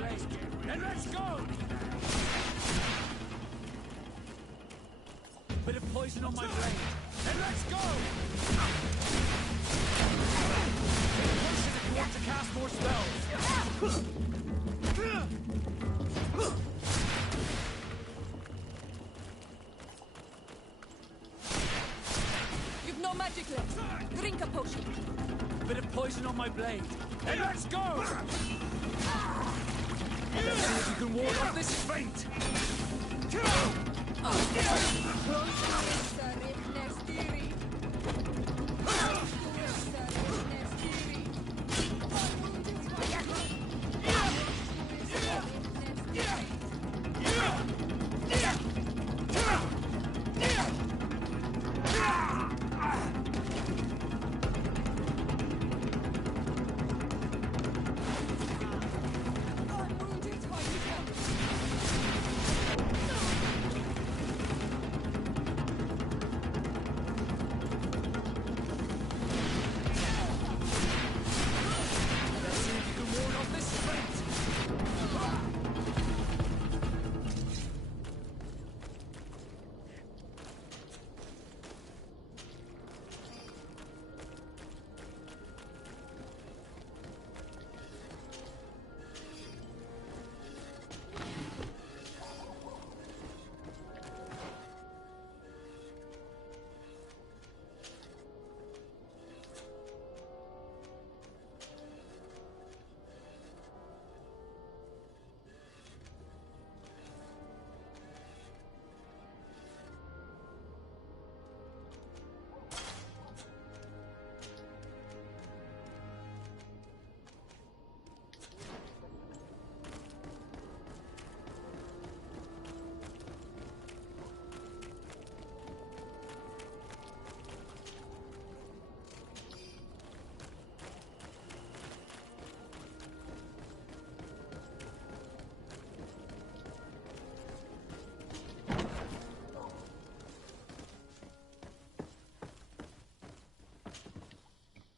blade. Then let's go! Bit of poison on my blade. Then let's go! Take potion if you want to cast more spells. You've no magic left. Drink a potion. Bit of poison on my blade. Then let's go! Let's see if you can ward off this feint.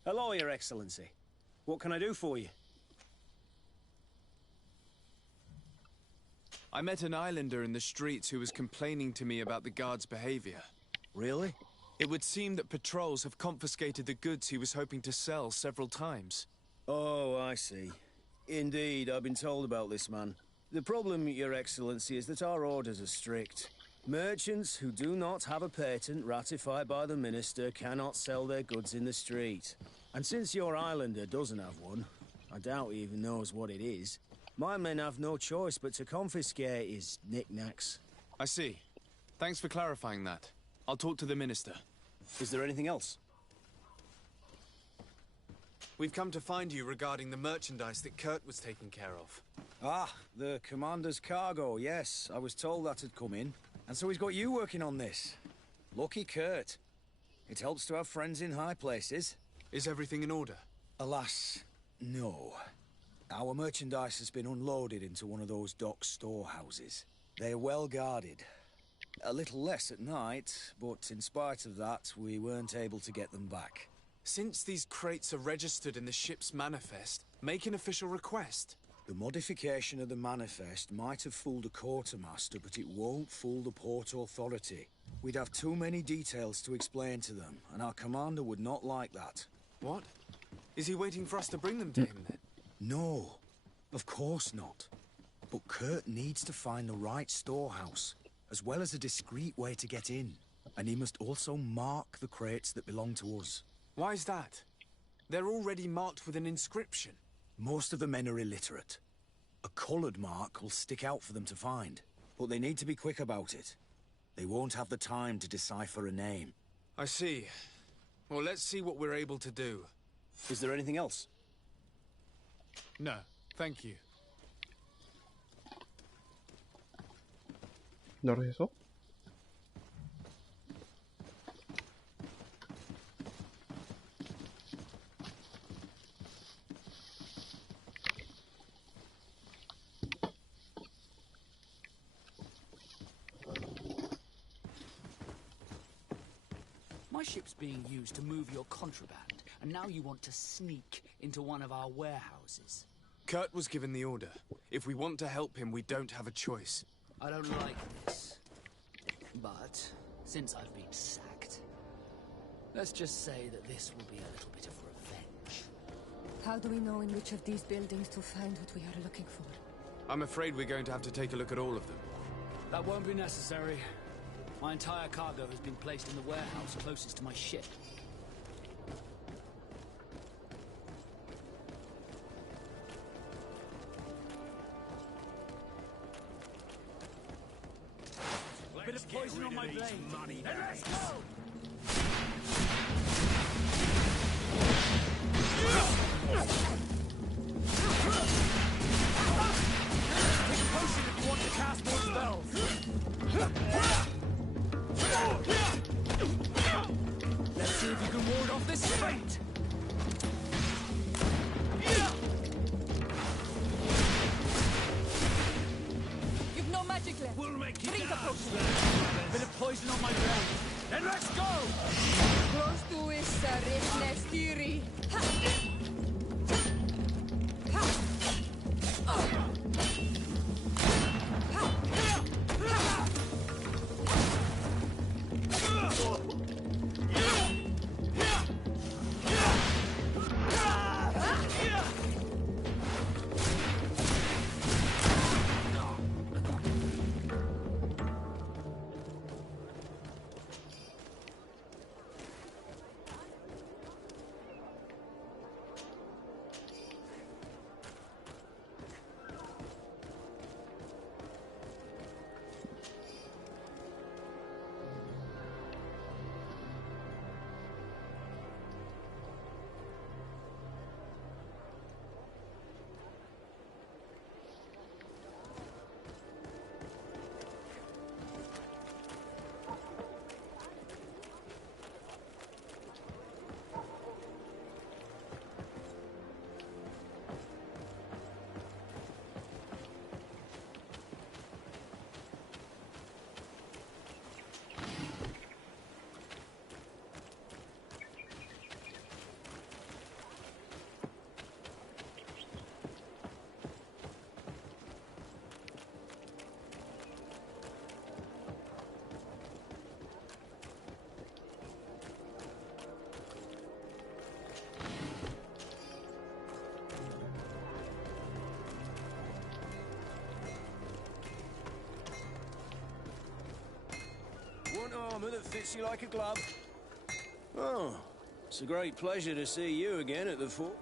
Hello, Your Excellency. What can I do for you? I met an islander in the streets who was complaining to me about the guard's behavior. Really? It would seem that patrols have confiscated the goods he was hoping to sell several times. Oh, I see. Indeed, I've been told about this man. The problem, Your Excellency, is that our orders are strict. Merchants who do not have a patent ratified by the minister cannot sell their goods in the street. And since your islander doesn't have one, I doubt he even knows what it is, my men have no choice but to confiscate his knickknacks. I see. Thanks for clarifying that. I'll talk to the minister. Is there anything else? We've come to find you regarding the merchandise that Kurt was taking care of. Ah, the commander's cargo, yes. I was told that had come in. And so he's got you working on this. Lucky Kurt. It helps to have friends in high places. Is everything in order? Alas, no. Our merchandise has been unloaded into one of those dock storehouses. They're well guarded. A little less at night, but in spite of that, we weren't able to get them back. Since these crates are registered in the ship's manifest, make an official request. The modification of the manifest might have fooled a quartermaster, but it won't fool the Port Authority. We'd have too many details to explain to them, and our commander would not like that. What? Is he waiting for us to bring them to him, then? No, of course not. But Kurt needs to find the right storehouse, as well as a discreet way to get in. And he must also mark the crates that belong to us. Why is that? They're already marked with an inscription. Most of the men are illiterate. A coloured mark will stick out for them to find, but they need to be quick about it. They won't have the time to decipher a name. I see. Well, let's see what we're able to do. Is there anything else? No, thank you. 너로 해서? My ship's being used to move your contraband, and now you want to sneak into one of our warehouses. Kurt was given the order. If we want to help him, we don't have a choice. I don't like this. But, since I've been sacked, let's just say that this will be a little bit of revenge. How do we know in which of these buildings to find what we are looking for? I'm afraid we're going to have to take a look at all of them. That won't be necessary. My entire cargo has been placed in the warehouse closest to my ship. Bit of poison on my blade. Then let's go! Take a potion if you want to cast more spells. Let's see if you can ward off this fate. You've no magic left. We'll make you Drink a dance. potion. Bit of poison on my blade. Then let's go! Close to issa refnestiri. Want armor that fits you like a glove? Oh, it's a great pleasure to see you again at the fort.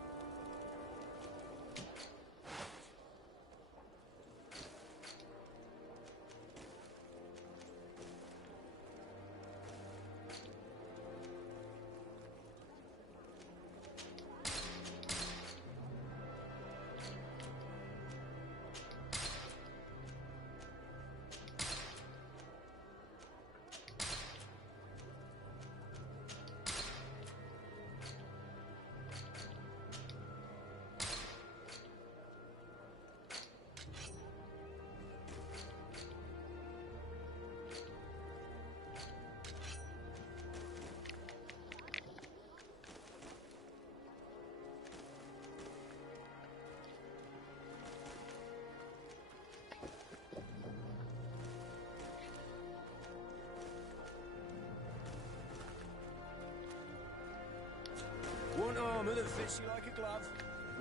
Want armor that fits you like a glove?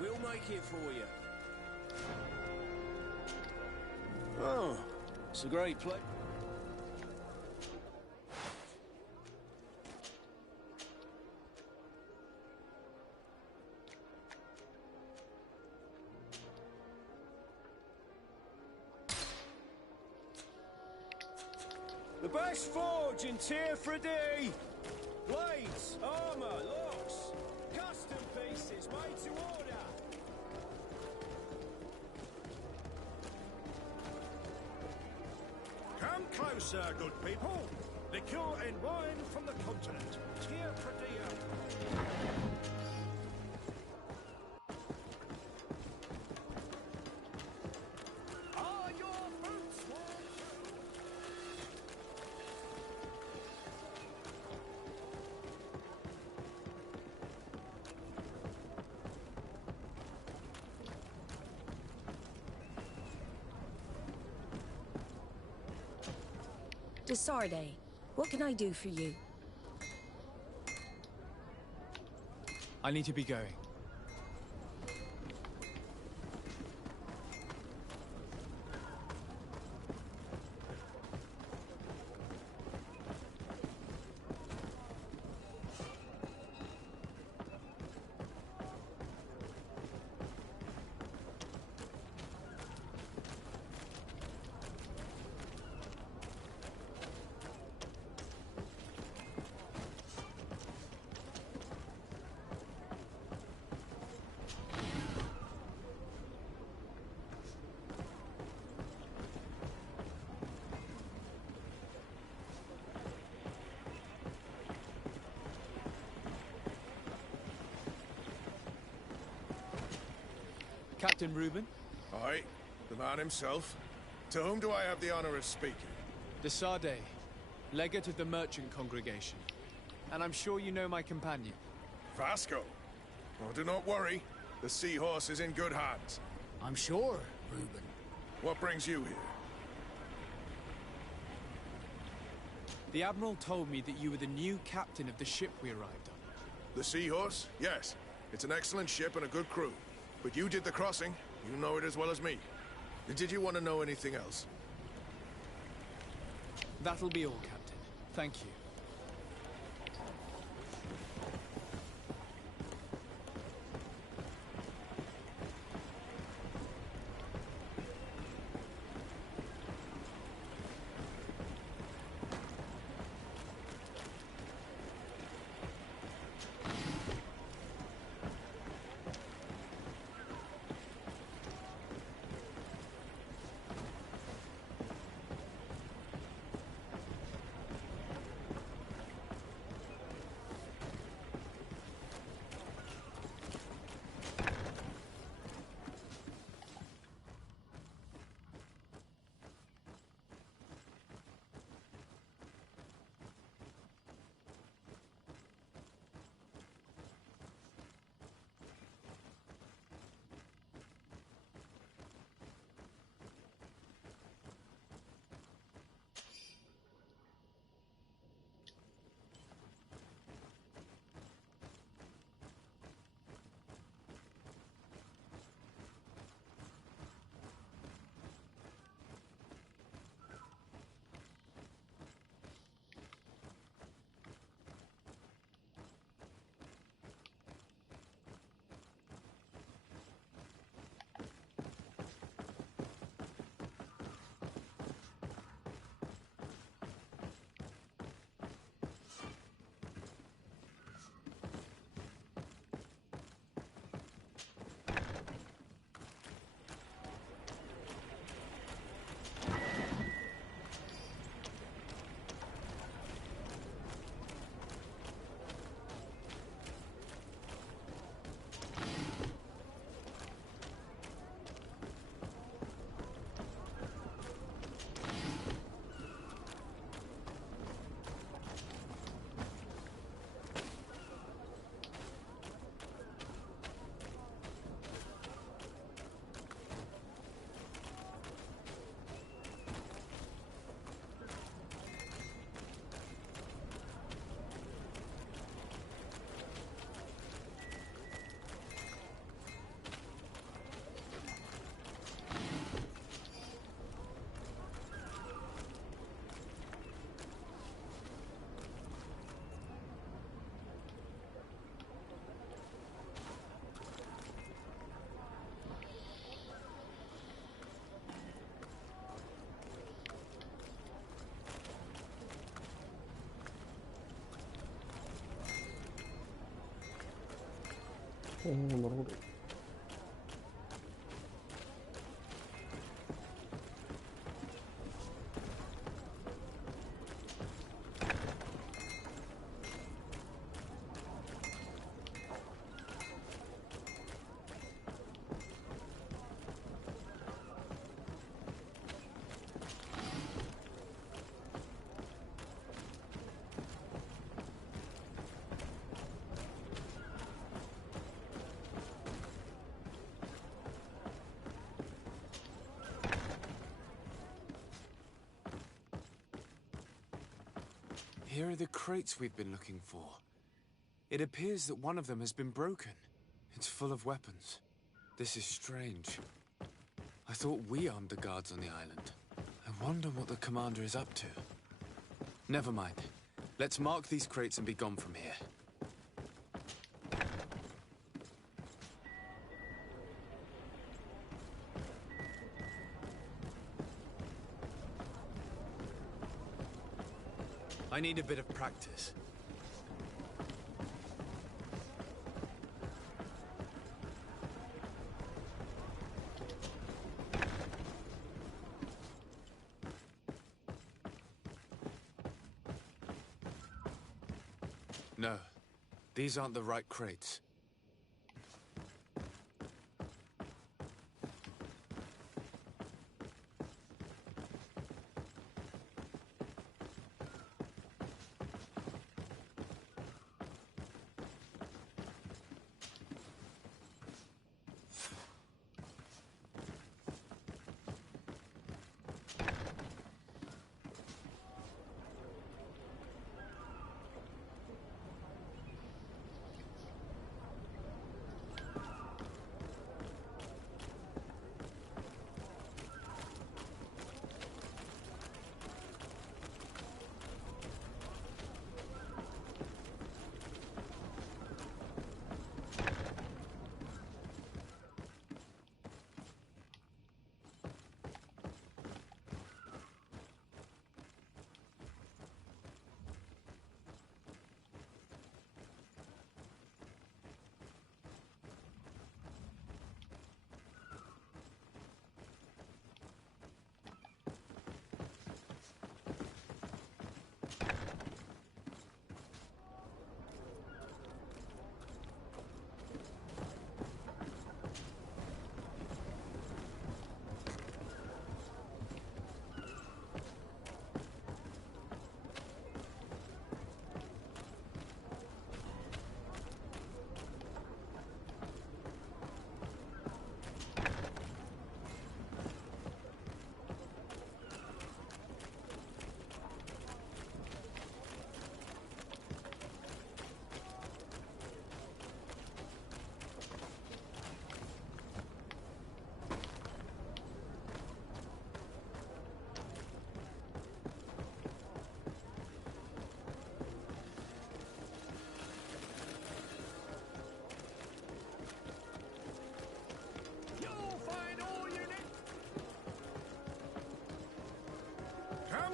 We'll make it for you. Oh, it's a great place. The best forge in Tier 3D! Blades, armor, locks, custom pieces made to order! Come closer, good people. Liqueur and wine from the continent. Tier 3D. Are your boots warm? Desarde, what can I do for you? I need to be going. Captain Reuben? Aye, the man himself. To whom do I have the honor of speaking? Desarde, legate of the merchant congregation. And I'm sure you know my companion. Vasco. Oh, do not worry. The seahorse is in good hands. I'm sure, Reuben. What brings you here? The Admiral told me that you were the new captain of the ship we arrived on. The Seahorse? Yes. It's an excellent ship and a good crew. But you did the crossing. You know it as well as me. Did you want to know anything else? That'll be all, Captain. Thank you.なるほど。Here are the crates we've been looking for. It appears that one of them has been broken. It's full of weapons. This is strange. I thought we armed the guards on the island. I wonder what the commander is up to. Never mind. Let's mark these crates and be gone from here. I need a bit of practice. No, these aren't the right crates.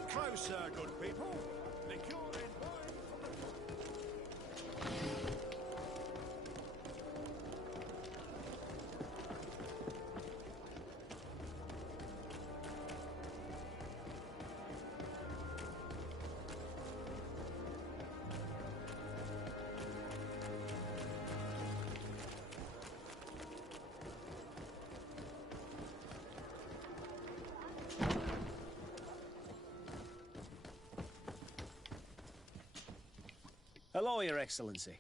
Closer, good people. Liqueur and wine. Hello, Your Excellency.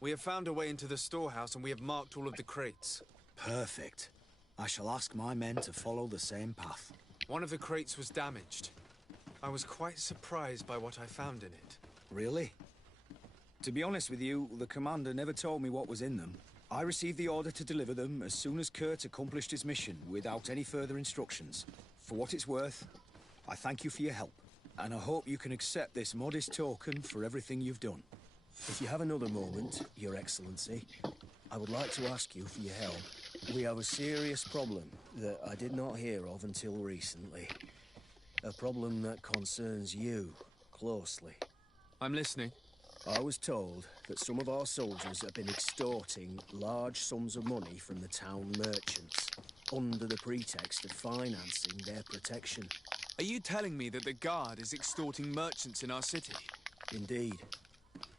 We have found a way into the storehouse and we have marked all of the crates. Perfect. I shall ask my men to follow the same path. One of the crates was damaged. I was quite surprised by what I found in it. Really? To be honest with you, the commander never told me what was in them. I received the order to deliver them as soon as Kurt accomplished his mission, without any further instructions. For what it's worth, I thank you for your help, and I hope you can accept this modest token for everything you've done. If you have another moment, Your Excellency, I would like to ask you for your help. We have a serious problem that I did not hear of until recently. A problem that concerns you closely. I'm listening. I was told that some of our soldiers have been extorting large sums of money from the town merchants under the pretext of financing their protection. Are you telling me that the guard is extorting merchants in our city? Indeed.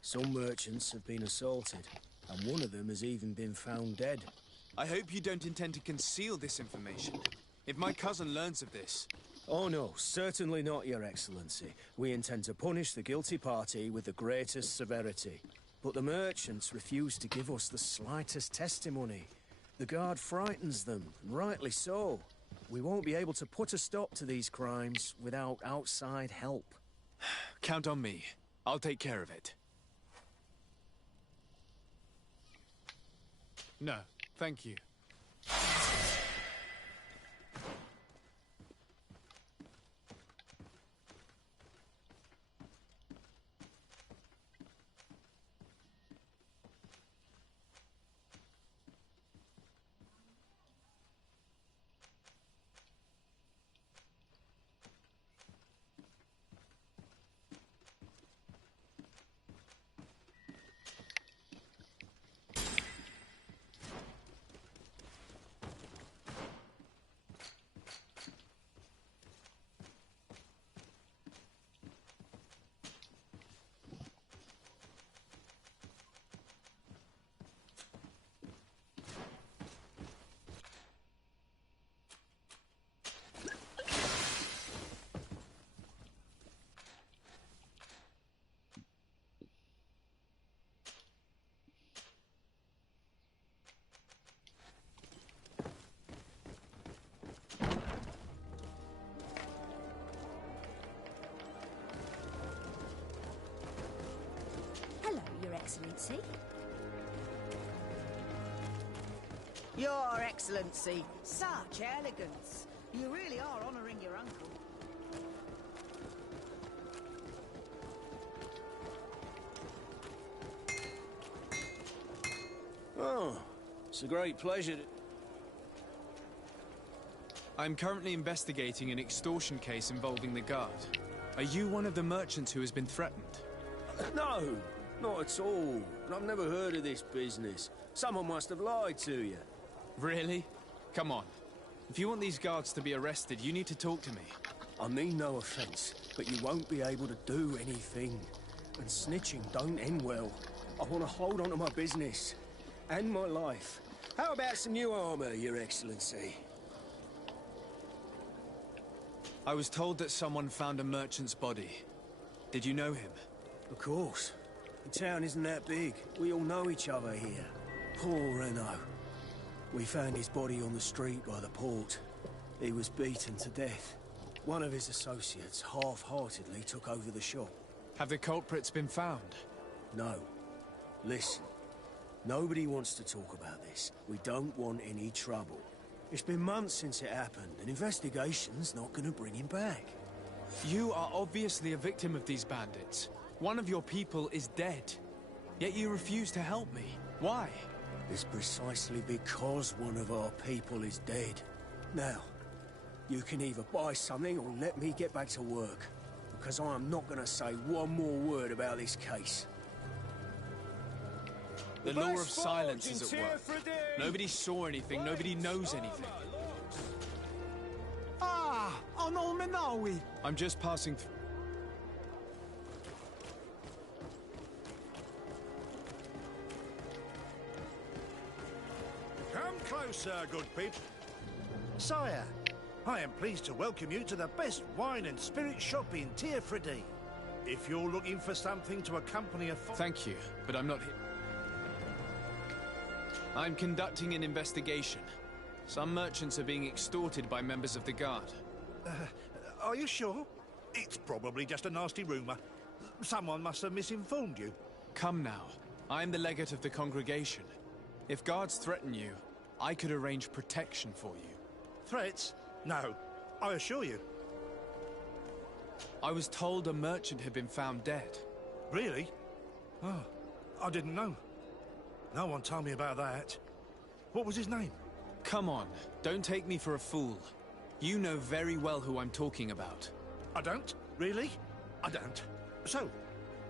Some merchants have been assaulted, and one of them has even been found dead. I hope you don't intend to conceal this information. If my cousin learns of this... Oh no, certainly not, Your Excellency. We intend to punish the guilty party with the greatest severity. But the merchants refuse to give us the slightest testimony. The guard frightens them, and rightly so. We won't be able to put a stop to these crimes without outside help. Count on me. I'll take care of it. No, thank you. Hello, Your Excellency. Your Excellency, such elegance. You really are honouring your uncle. Oh, it's a great pleasure to... I'm currently investigating an extortion case involving the guard. Are you one of the merchants who has been threatened? No, not at all. I've never heard of this business. Someone must have lied to you. Really? Come on. If you want these guards to be arrested, you need to talk to me. I mean no offence, but you won't be able to do anything. And snitching don't end well. I want to hold on to my business. And my life. How about some new armour, Your Excellency? I was told that someone found a merchant's body. Did you know him? Of course. The town isn't that big. We all know each other here. Poor Renault. We found his body on the street by the port. He was beaten to death. One of his associates half-heartedly took over the shop. Have the culprits been found? No. Listen. Nobody wants to talk about this. We don't want any trouble. It's been months since it happened. An investigation's not gonna bring him back. You are obviously a victim of these bandits. One of your people is dead. Yet you refuse to help me. Why? It's precisely because one of our people is dead. Now, you can either buy something or let me get back to work. Because I am not gonna say one more word about this case. The law of silence is at work. Nobody saw anything, nobody knows anything. Ah, on Menawi. I'm just passing through. Come closer, good people. Sire, I am pleased to welcome you to the best wine and spirit shop in Tearfredy. If you're looking for something to accompany a... Thank you, but I'm not here. I'm conducting an investigation. Some merchants are being extorted by members of the guard. Are you sure? It's probably just a nasty rumour. Someone must have misinformed you. Come now. I'm the legate of the congregation. If guards threaten you, I could arrange protection for you. Threats? No, I assure you. I was told a merchant had been found dead. Really? Oh, I didn't know. No one told me about that. What was his name? Come on, don't take me for a fool. You know very well who I'm talking about. I don't? Really? I don't. So,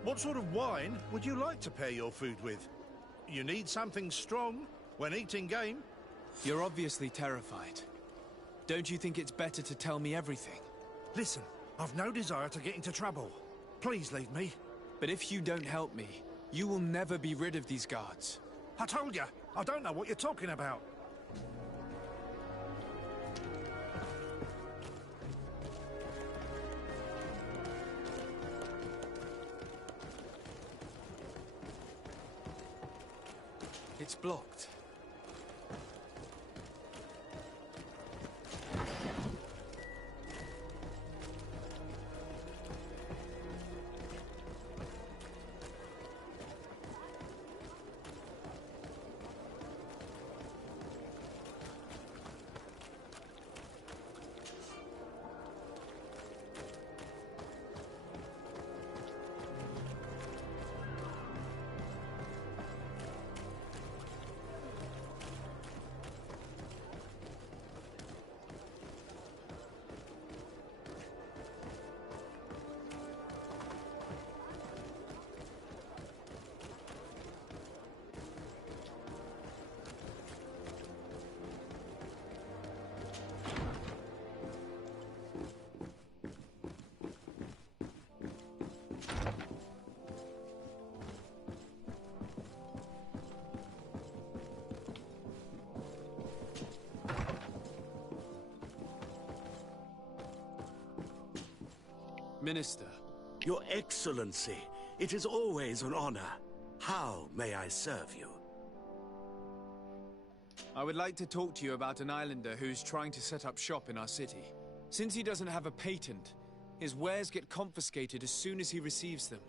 what sort of wine would you like to pair your food with? You need something strong when eating game? You're obviously terrified. Don't you think it's better to tell me everything? Listen, I've no desire to get into trouble. Please leave me. But if you don't help me, you will never be rid of these guards. I told you, I don't know what you're talking about. It's blocked. Minister. Your Excellency, it is always an honor. How may I serve you? I would like to talk to you about an islander who's trying to set up shop in our city. Since he doesn't have a patent, his wares get confiscated as soon as he receives them.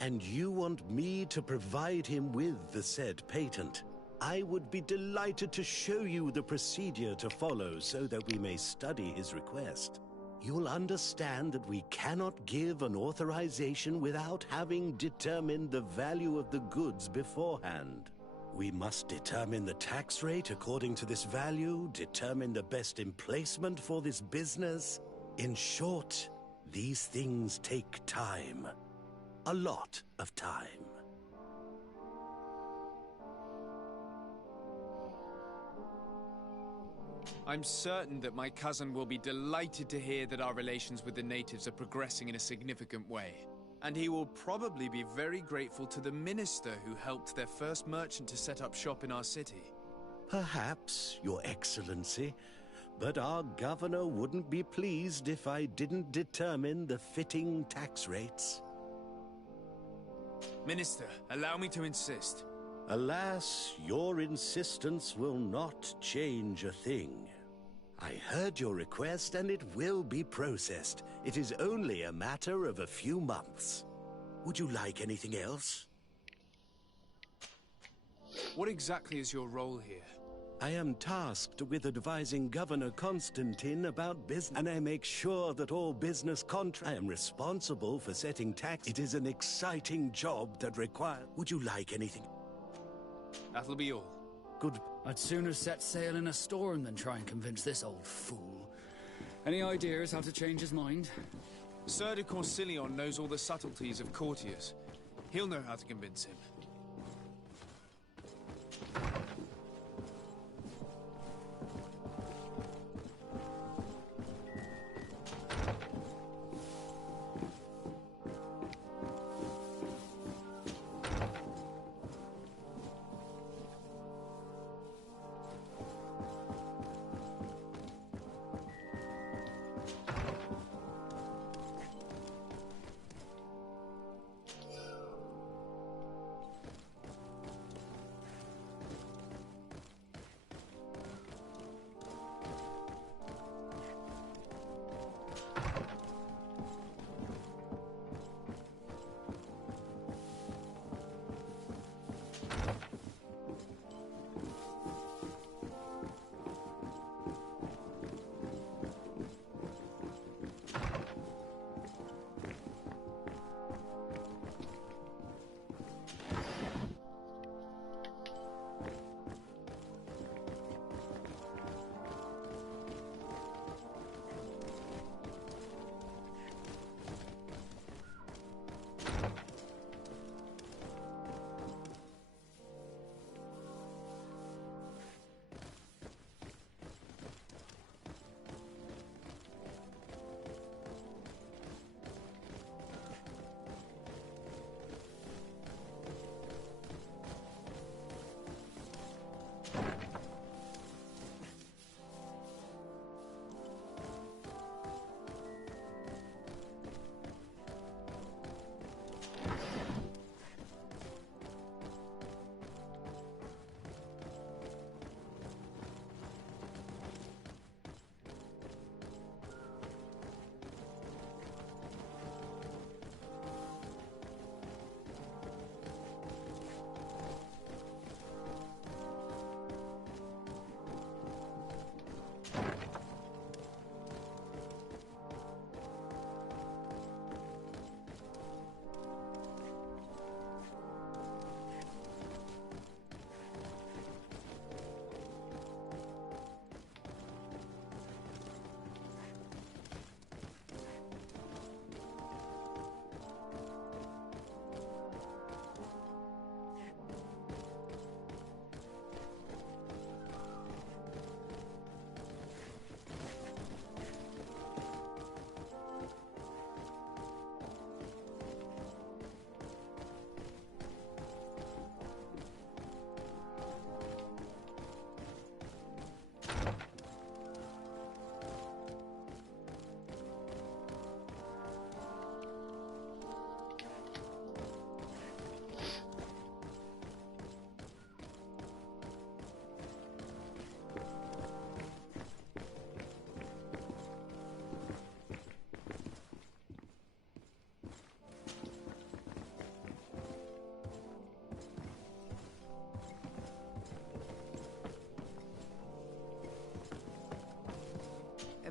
And you want me to provide him with the said patent? I would be delighted to show you the procedure to follow so that we may study his request. You'll understand that we cannot give an authorization without having determined the value of the goods beforehand. We must determine the tax rate according to this value, determine the best emplacement for this business. In short, these things take time. A lot of time. I'm certain that my cousin will be delighted to hear that our relations with the natives are progressing in a significant way. And he will probably be very grateful to the minister who helped their first merchant to set up shop in our city. Perhaps, Your Excellency, but our governor wouldn't be pleased if I didn't determine the fitting tax rates. Minister, allow me to insist. Alas, your insistence will not change a thing. I heard your request and it will be processed. It is only a matter of a few months. Would you like anything else? What exactly is your role here? I am tasked with advising Governor Constantine about business, and I make sure that all business contracts. I am responsible for setting tax. It is an exciting job that requires. Would you like anything? That'll be all. Good. I'd sooner set sail in a storm than try and convince this old fool. Any ideas how to change his mind? Sir de Corsilion knows all the subtleties of courtiers. He'll know how to convince him.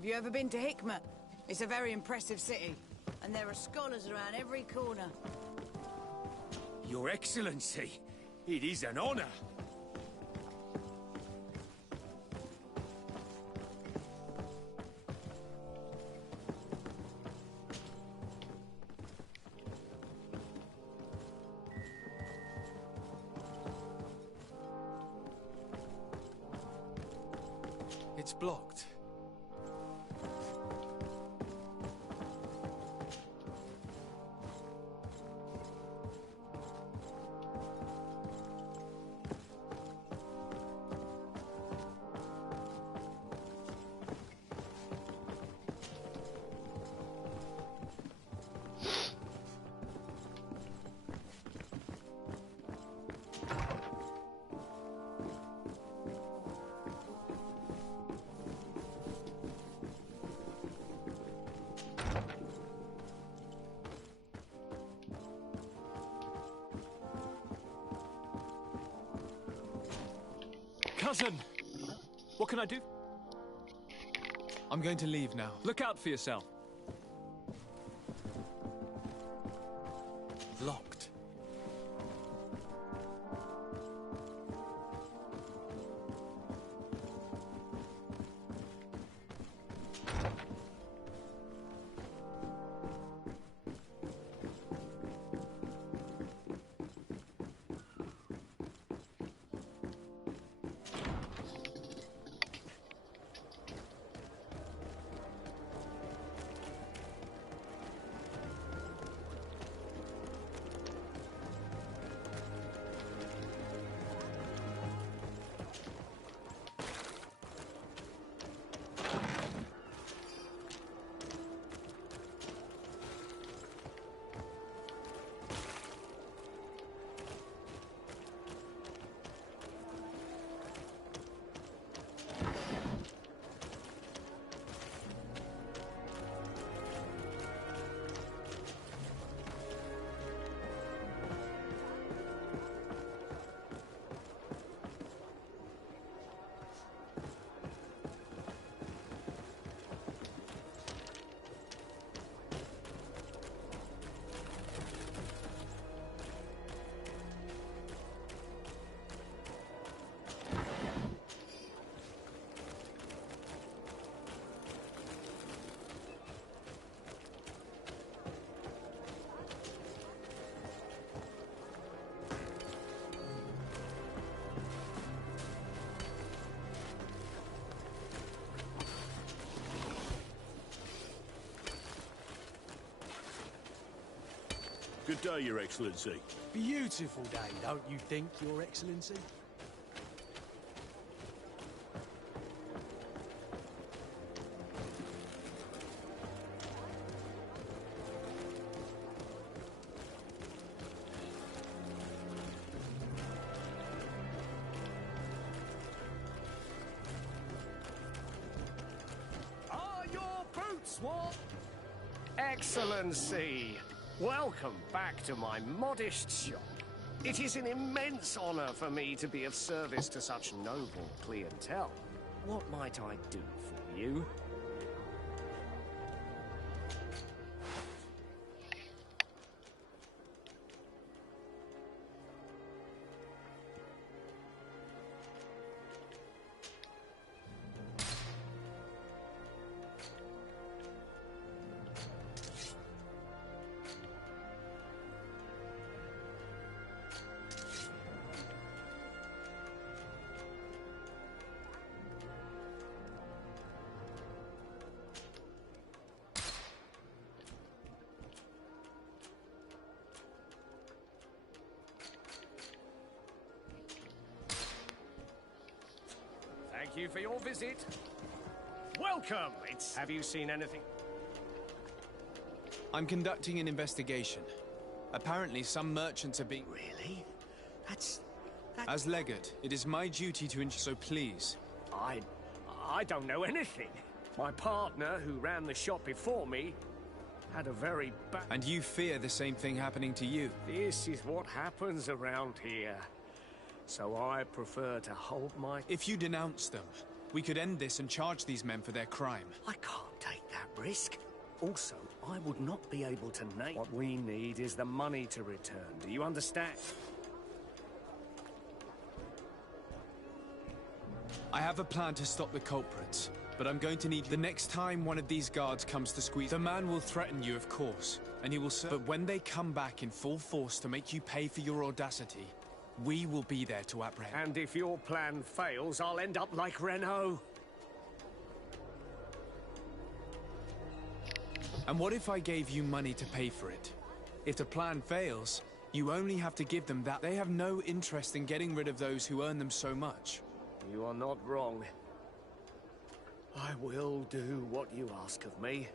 you ever been to Hikmet? It's a very impressive city, and there are scholars around every corner. Your Excellency, it is an honor. It's blocked. Cousin! What can I do? I'm going to leave now. Look out for yourself. Locked. Good day, Your Excellency. Beautiful day, don't you think, Your Excellency? Are your boots warm? Excellency, welcome back to my modest shop. It is an immense honor for me to be of service to such noble clientele. What might I do for you? Thank you for your visit. Welcome! Have you seen anything? I'm conducting an investigation. Apparently, some merchants are being... Really? That's... As legate, it is my duty to ensure... So please. I don't know anything. My partner, who ran the shop before me, had a very bad... And you fear the same thing happening to you? This is what happens around here. So I prefer to hold my... If you denounce them, We could end this and charge these men for their crime. I can't take that risk. Also, I would not be able to name... What we need is the money to return. Do you understand? I have a plan to stop the culprits, but I'm going to need... The next time one of these guards comes to squeeze... The man will threaten you, of course, and he will... But when they come back in full force to make you pay for your audacity, we will be there to apprehend. And if your plan fails, I'll end up like Renault. And what if I gave you money to pay for it? If the plan fails, you only have to give them that. They have no interest in getting rid of those who earn them so much. You are not wrong. I will do what you ask of me.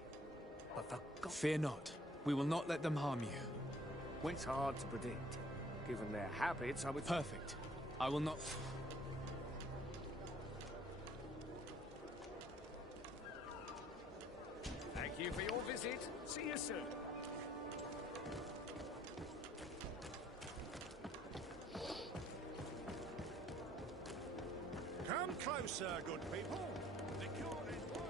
But for God... Fear not. We will not let them harm you. It's hard to predict. Given their habits, I would... Perfect. I will not... Thank you for your visit. See you soon. Come closer, good people. The cure is wide.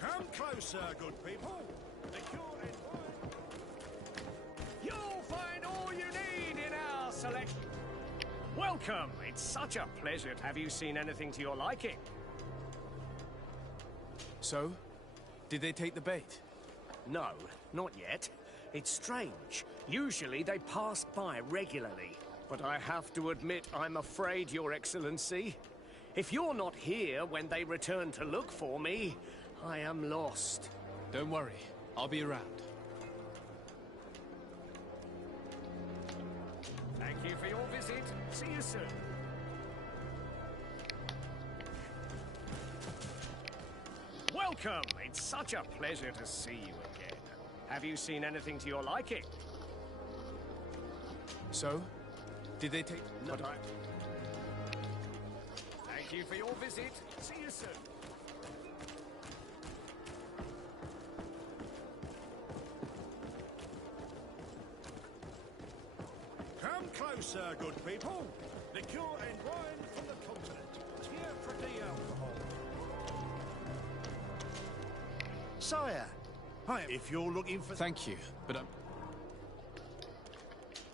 Come closer, good people. The cure is wide. You'll find all you need in our selection. Welcome. It's such a pleasure. Have you seen anything to your liking? So? Did they take the bait? No, not yet. It's strange. Usually they pass by regularly. But I have to admit, I'm afraid, Your Excellency. If you're not here when they return to look for me, I am lost. Don't worry. I'll be around. Thank you for your visit. See you soon. Welcome. It's such a pleasure to see you again. Have you seen anything to your liking? So? Did they take... No. But Thank you for your visit. See you soon. Come closer, good people. Liqueur and wine from the continent. Tier pretty alcohol. Sire, hi. If you're looking for... Thank you, but I'm...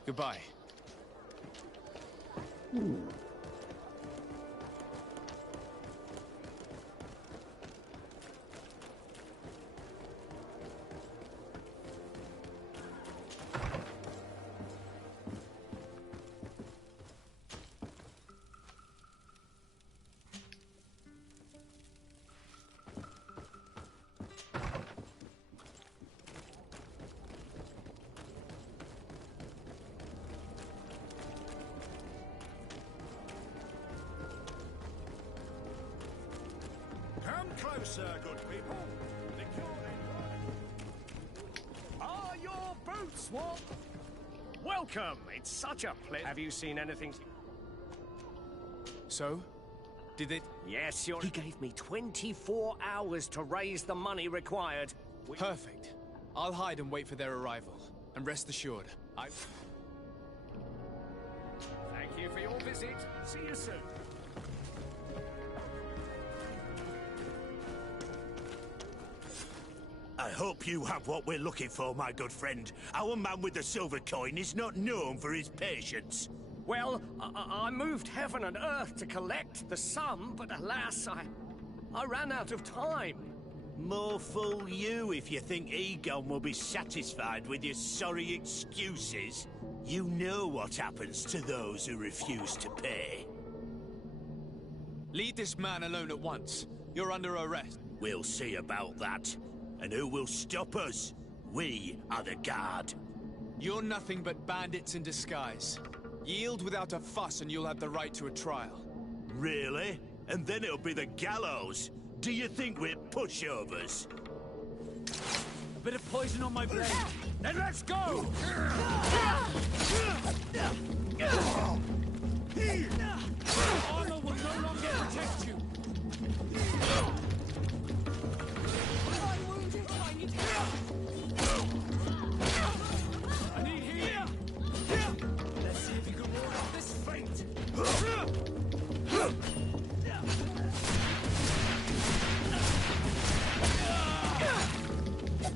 Goodbye. Come closer, good people. Liqueur and wine. Are your boots warm? Welcome! It's such a pleasure. Have you seen anything? So? Did it? Yes, He gave me 24 hours to raise the money required. Perfect. I'll hide and wait for their arrival. And rest assured, Thank you for your visit. See you soon. I hope you have what we're looking for, my good friend. Our man with the silver coin is not known for his patience. Well, I moved heaven and earth to collect the sum, but alas, I ran out of time. More fool you if you think Egon will be satisfied with your sorry excuses. You know what happens to those who refuse to pay. Leave this man alone at once. You're under arrest. We'll see about that. And who will stop us? We are the guard. You're nothing but bandits in disguise. Yield without a fuss and you'll have the right to a trial. Really? And then it'll be the gallows? Do you think we're pushovers? A bit of poison on my blade. Then let's go! Armor will no longer protect you. I'm wounded. I need help. I need healing. Let's see if you can ward off this fate.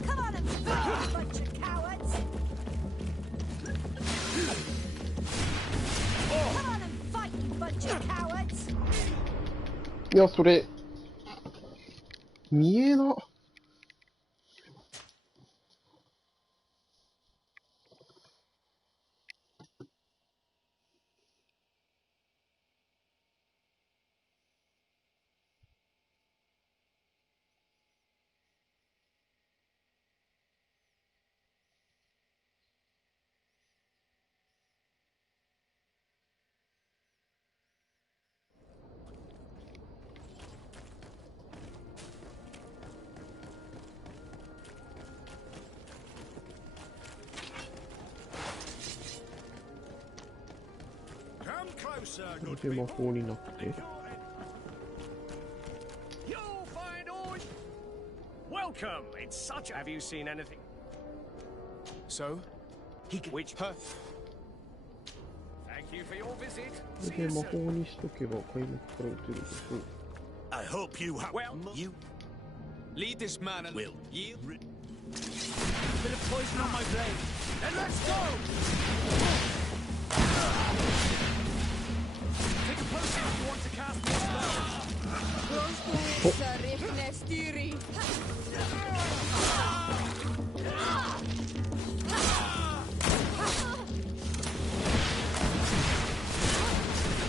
Come on and fight, you bunch of cowards! Come on and fight, you bunch of cowards! いや、それ、見えな。これで魔法になって。You'll find all. Welcome. It's such. Have you seen anything? So? Which? Huh? Thank you for your visit. これで魔法にしとけば開幕から撃てるでしょう。I hope you have. Well, you Leave this man alone. will. Yield. A bit of poison on my blade. Then let's go! Take a potion if you want to cast this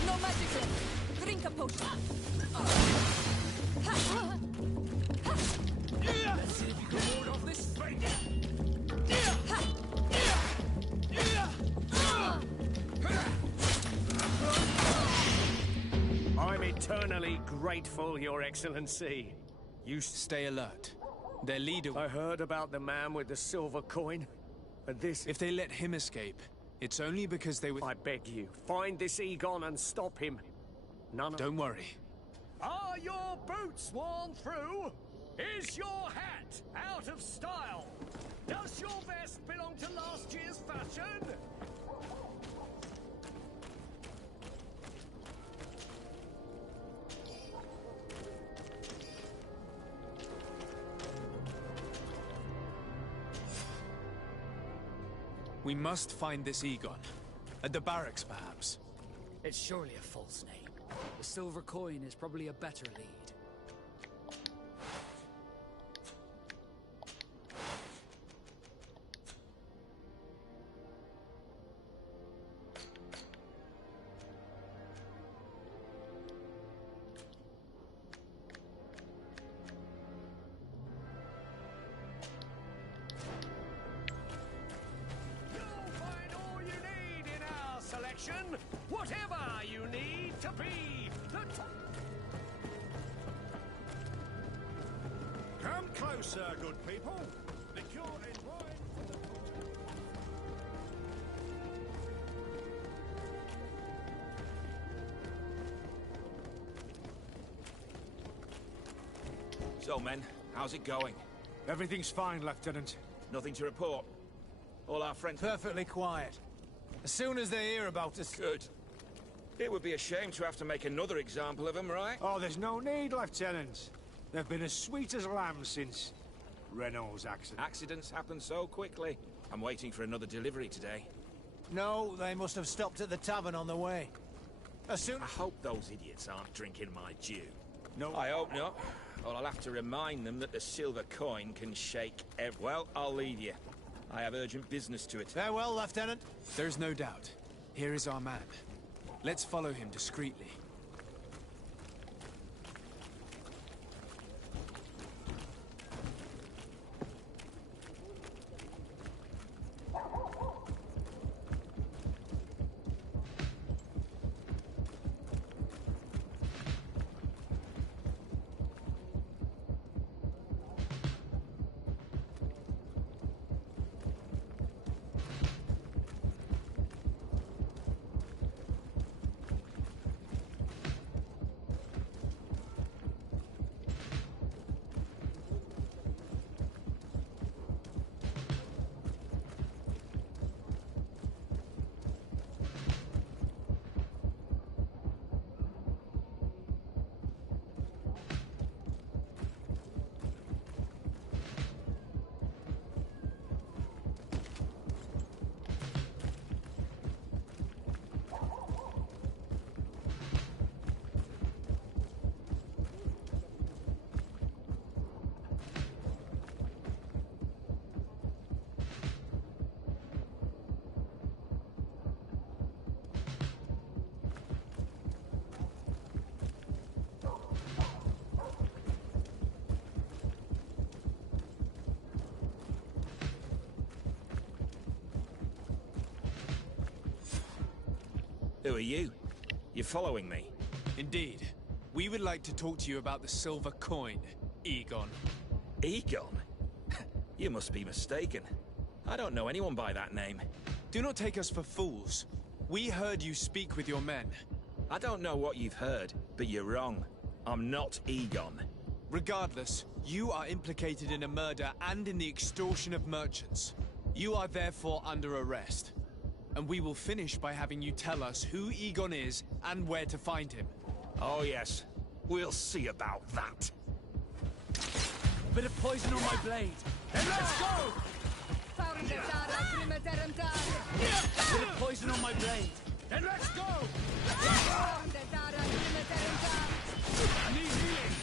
No magic left. Drink a potion. Let's see if you can ward off this fate. I'm eternally grateful, Your Excellency. You stay alert. Their leader... I heard about the man with the silver coin, and this... If they let him escape, it's only because they were... I beg you, find this Egon and stop him. None of... Don't worry. Are your boots worn through? Is your hat out of style? Does your vest belong to last year's fashion? We must find this Egon. At the barracks, perhaps. It's surely a false name. The silver coin is probably a better lead. Whatever you need to be the top. Come closer, good people. Liqueur and wine. So, men, how's it going? Everything's fine, Lieutenant. Nothing to report. All our friends... Perfectly quiet. As soon as they hear about us... Good. It would be a shame to have to make another example of them, right? Oh, there's no need, Lieutenant. They've been as sweet as lambs since Renault's accident. Accidents happen so quickly. I'm waiting for another delivery today. No, they must have stopped at the tavern on the way. As soon... I hope those idiots aren't drinking my dew. No. I hope not. Well, I'll have to remind them that the silver coin can shake Well, I'll leave you. I have urgent business to attend. Farewell, Lieutenant. There's no doubt. Here is our man. Let's follow him discreetly. Who are you? You're following me? Indeed. We would like to talk to you about the silver coin, Egon. Egon? You must be mistaken. I don't know anyone by that name. Do not take us for fools. We heard you speak with your men. I don't know what you've heard, but you're wrong. I'm not Egon. Regardless, you are implicated in a murder and in the extortion of merchants. You are therefore under arrest. And we will finish by having you tell us who Egon is and where to find him. Oh yes, we'll see about that. A bit of poison on my blade. And let's go! A bit of poison on my blade. And let's go! I need healing.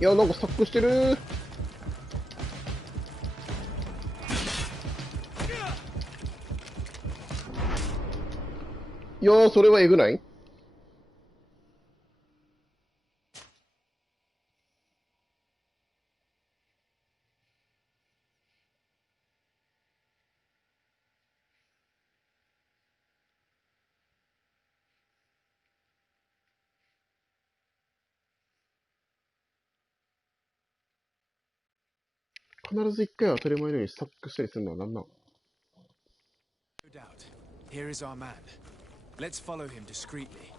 いや、なんかサックしてる。いやー、それはえぐない？必ず一回は当たり前のようにサックしたりするのはなんなん？ No doubt. Here is our man. Let's follow him discreetly.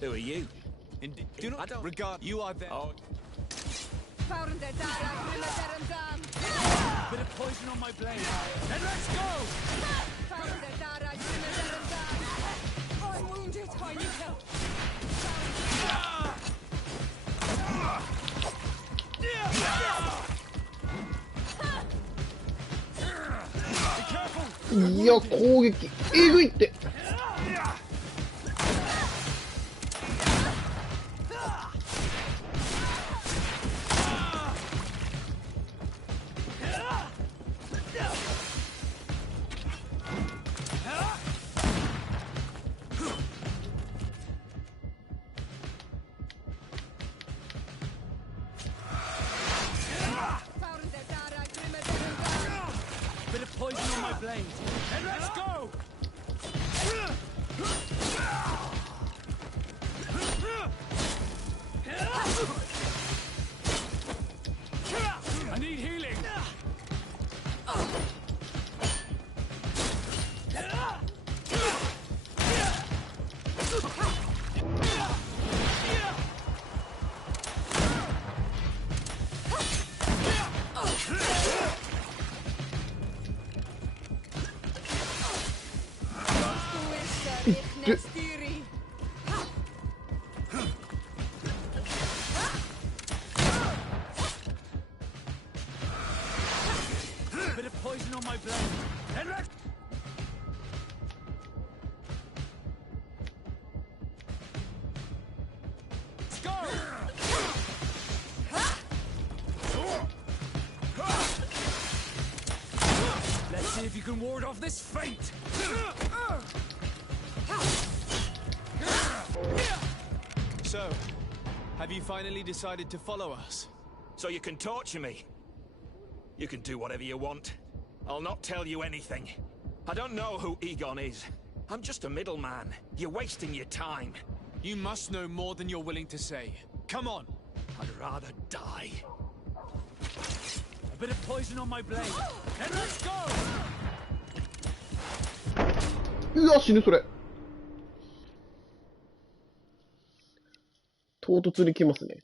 Who are you? Indeed. Do not regard. You are there. Oh. Bit of poison on my blade. Then let's go! I'm wounded. I need help. Be careful! いや、攻撃えぐいって。Bit of poison on my blade. Then let's go! I need healing. Bit of poison on my blade. Then let's... Let's go! Let's see if you can ward off this fate. So, have you finally decided to follow us? So you can torture me. You can do whatever you want. I'll not tell you anything. I don't know who Egon is. I'm just a middleman. You're wasting your time. You must know more than you're willing to say. Come on! I'd rather die. A bit of poison on my blade. Then let's go! うわ、死ぬそれ。唐突に来ますね。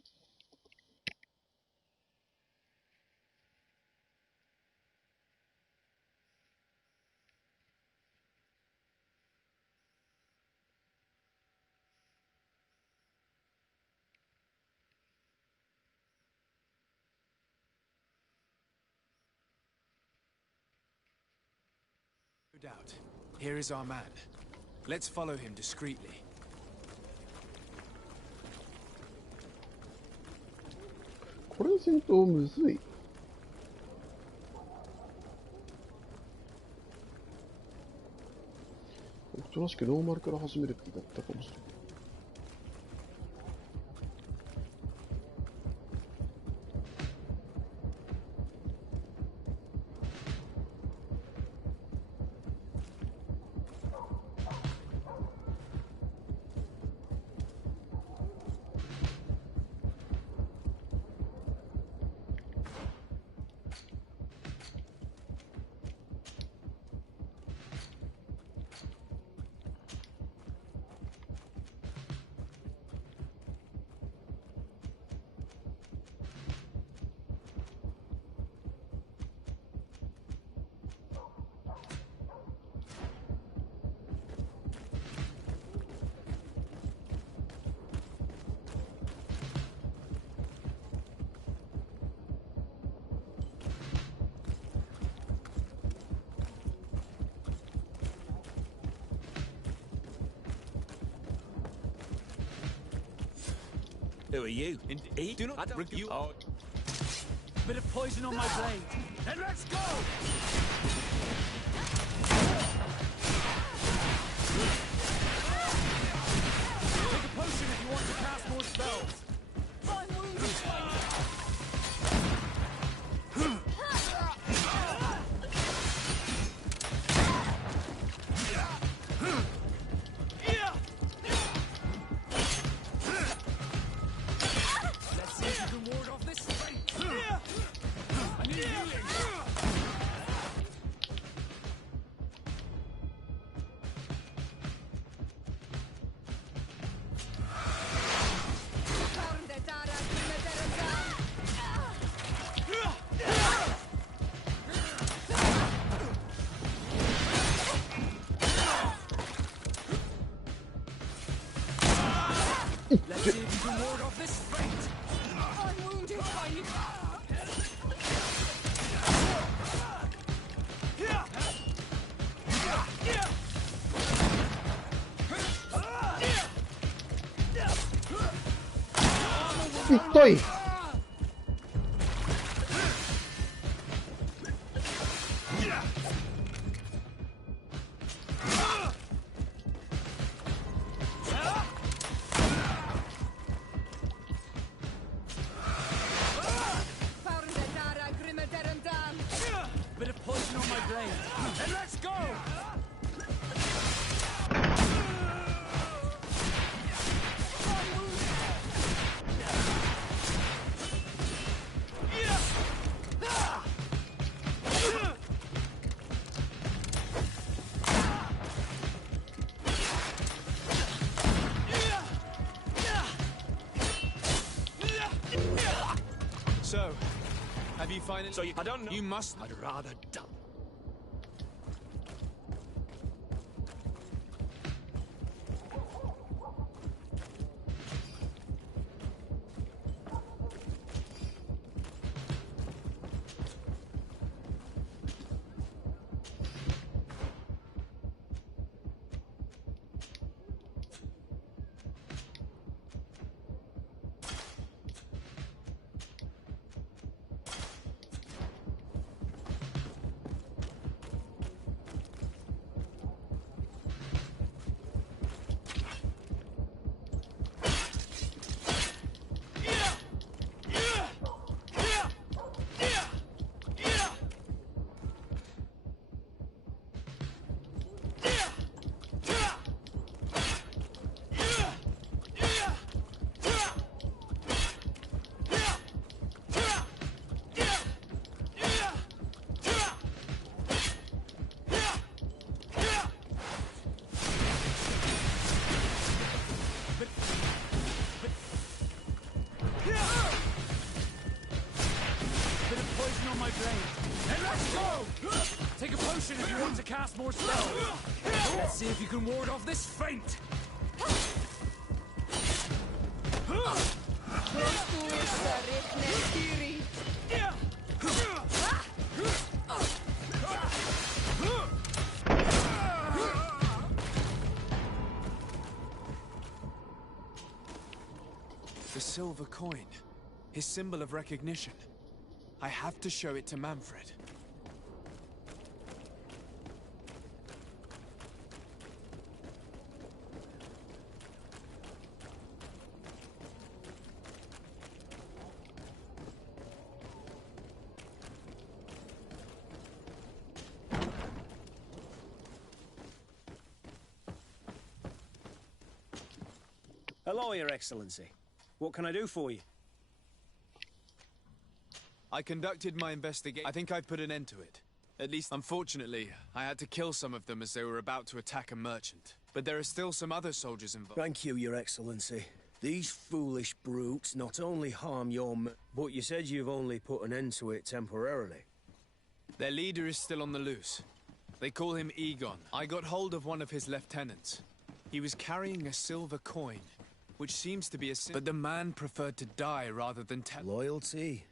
No doubt. Here is our man. Let's follow him discreetly. これ戦闘むずい。おとなしくノーマルから始めるってだったかもしれない。Who are you? Indeed. Do not... You... Oh. Bit of poison on my blade. Then let's go! Take a potion if you want to cast more spells. I'm wounded. Estoy. Bit of poison on my blade. And let's go! So, have you finally... So I don't know. You must... I'd rather die. Take a potion if you want to cast more spells. Let's see if you can ward off this feint. The silver coin. His symbol of recognition. I have to show it to Manfred. Hello, Your Excellency. What can I do for you? I conducted my investigation. I think I've put an end to it. At least, unfortunately, I had to kill some of them as they were about to attack a merchant. But there are still some other soldiers involved. Thank you, Your Excellency. These foolish brutes not only harm your but you said you've only put an end to it temporarily. Their leader is still on the loose. They call him Egon. I got hold of one of his lieutenants. He was carrying a silver coin, which seems to be a but the man preferred to die rather than Loyalty?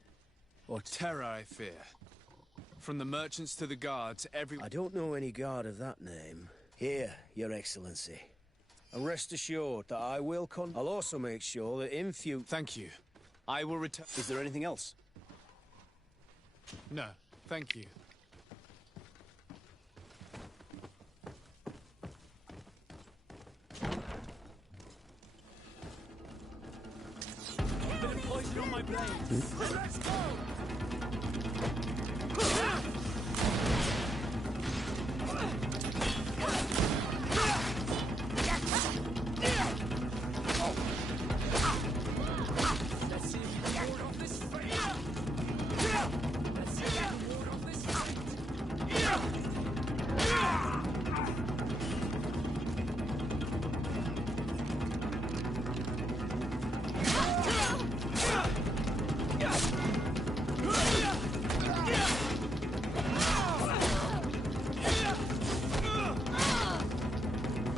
Or terror, I fear. From the merchants to the guards, I don't know any guard of that name. Here, Your Excellency. And rest assured that I will I'll also make sure that in future... Thank you. I will return... Is there anything else? No, thank you. Bit of poison on my blade. Let's go!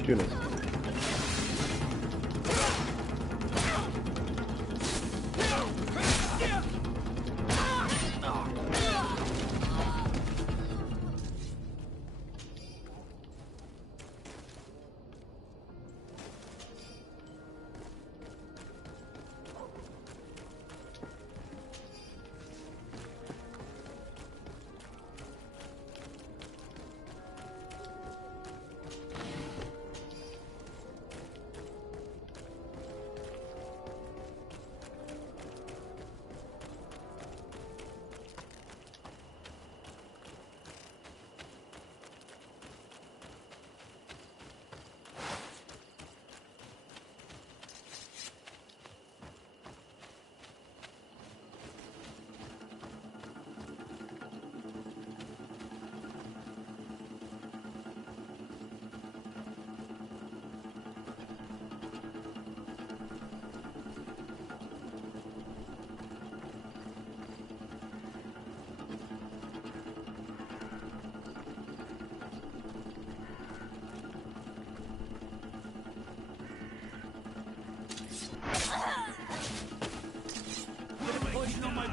Goodness.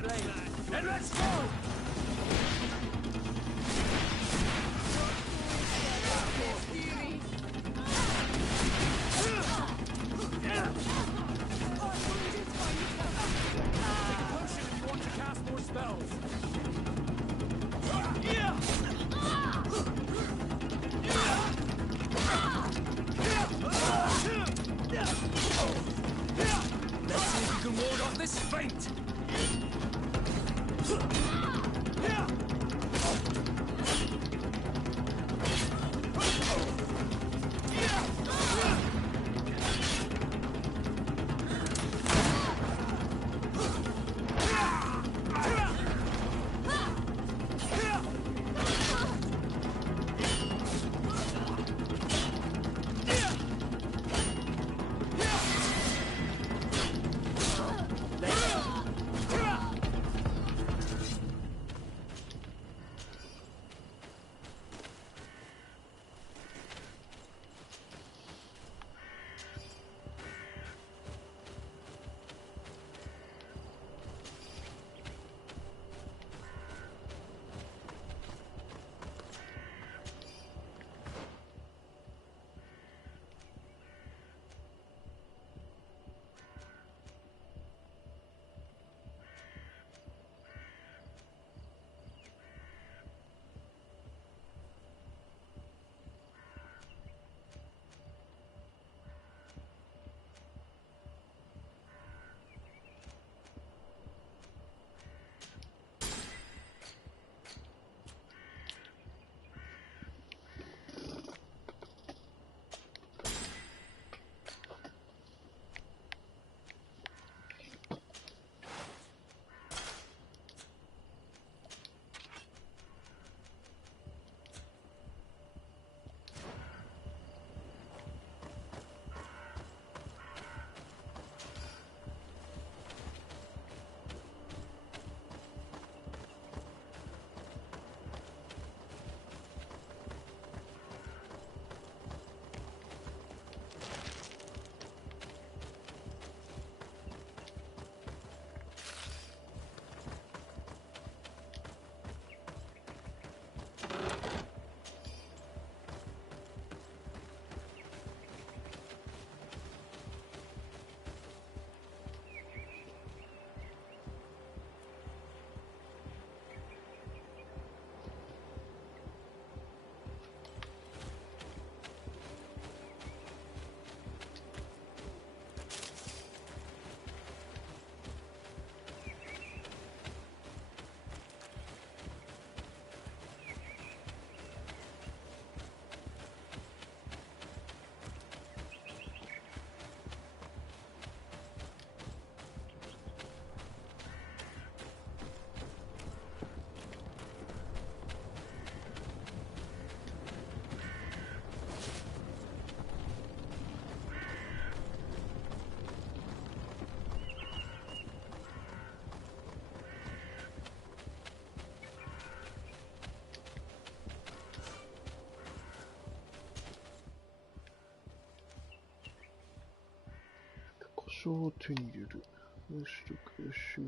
blade. Then let's go! Potion if you want to cast more spells. Let's see if you can ward off this feint.故障手に入れる。よし、よし。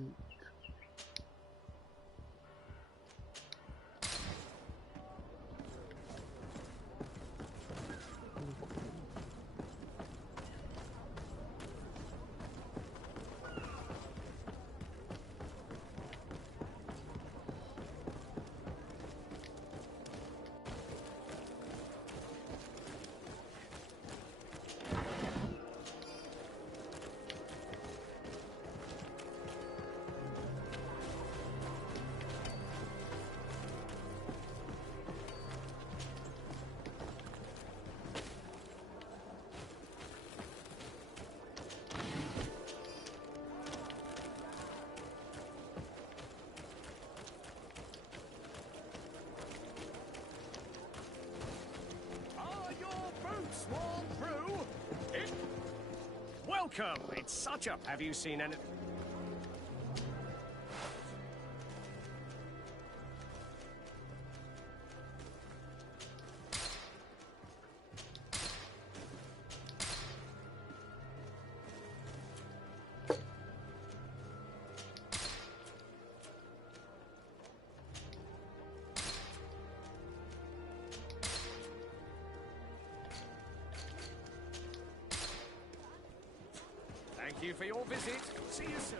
Swarm through. Welcome. It's such a... Have you seen any... you for your visit. See you soon.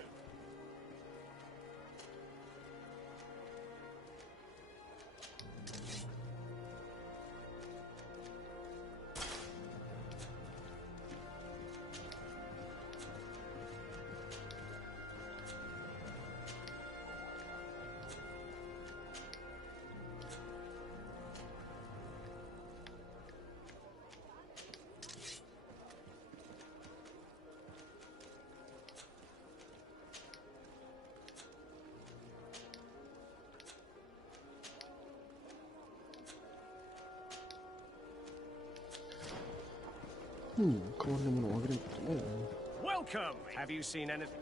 Welcome! Have you seen anything?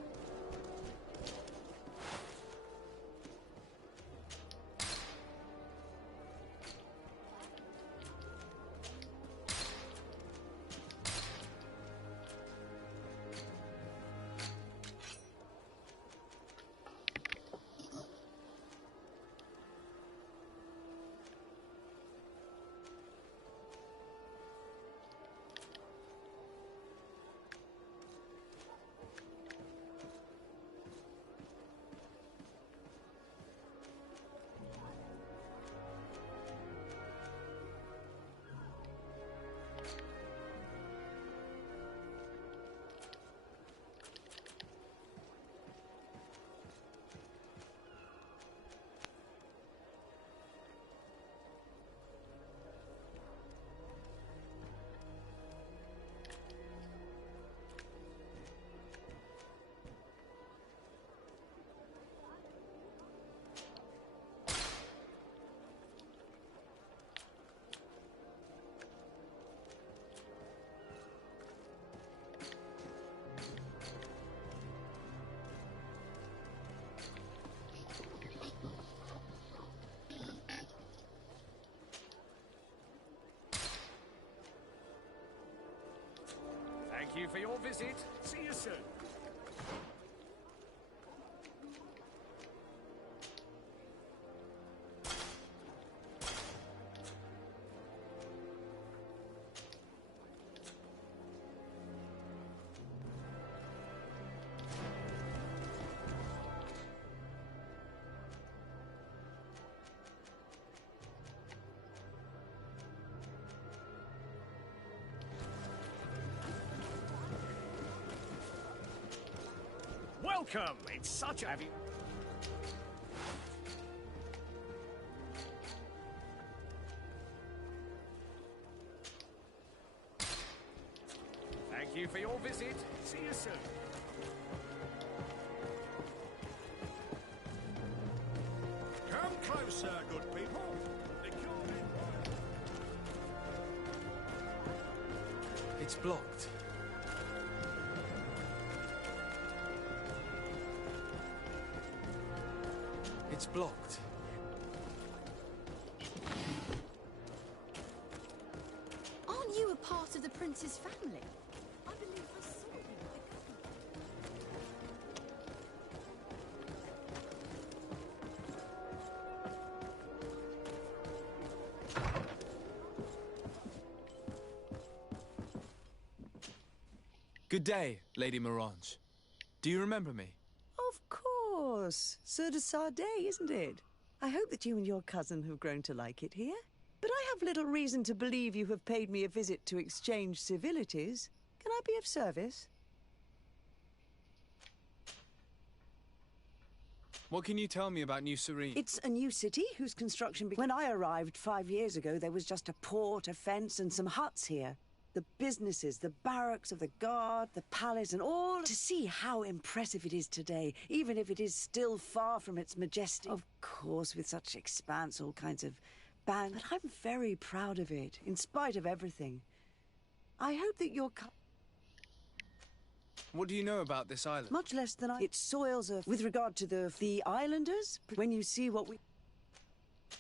Thank you for your visit. See you soon. Welcome! It's such a... Have you... Thank you for your visit. See you soon. Come closer, good people. It's blocked. It's blocked. Aren't you a part of the prince's family? I believe I saw you with the Good day, Lady Morange. Do you remember me? Of course. Sir de Sardet, isn't it? I hope that you and your cousin have grown to like it here. But I have little reason to believe you have paid me a visit to exchange civilities. Can I be of service? What can you tell me about New Serene? It's a new city whose construction began. When I arrived 5 years ago, there was just a port, a fence, and some huts here. The businesses, the barracks of the guard, the palace, and all. To see how impressive it is today, even if it is still far from its majestic. Of course, with such expanse, all kinds of bands. But I'm very proud of it, in spite of everything. I hope that your... What do you know about this island? Much less than I... Its soils are... With regard to the islanders, when you see what we...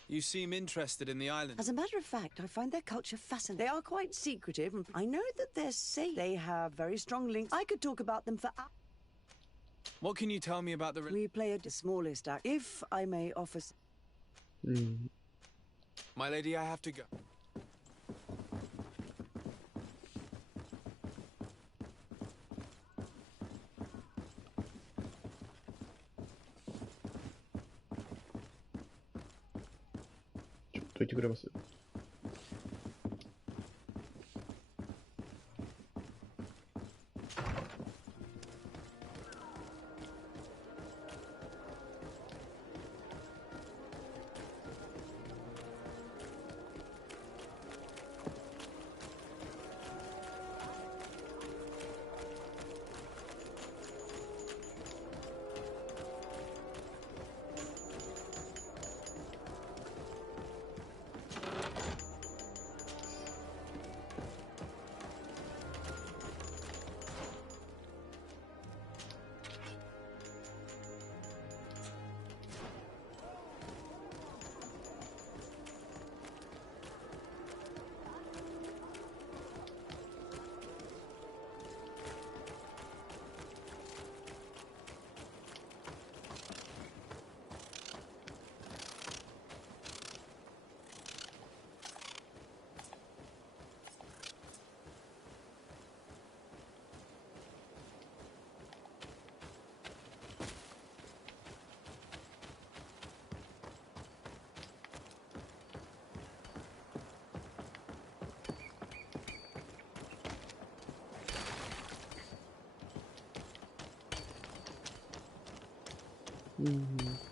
You seem interested in the island. As a matter of fact, I find their culture fascinating. They are quite secretive, and I know that they're safe. They have very strong links. I could talk about them for hours. What can you tell me about the... We play the smallest act, if I may offer... My lady, I have to go. といてくれます？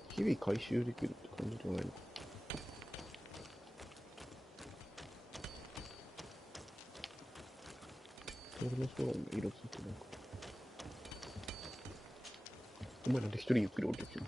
日々回収できるって感じじゃないのか。俺の空も色ついてないか。お前なんで一人ゆっくり降りてきてるの？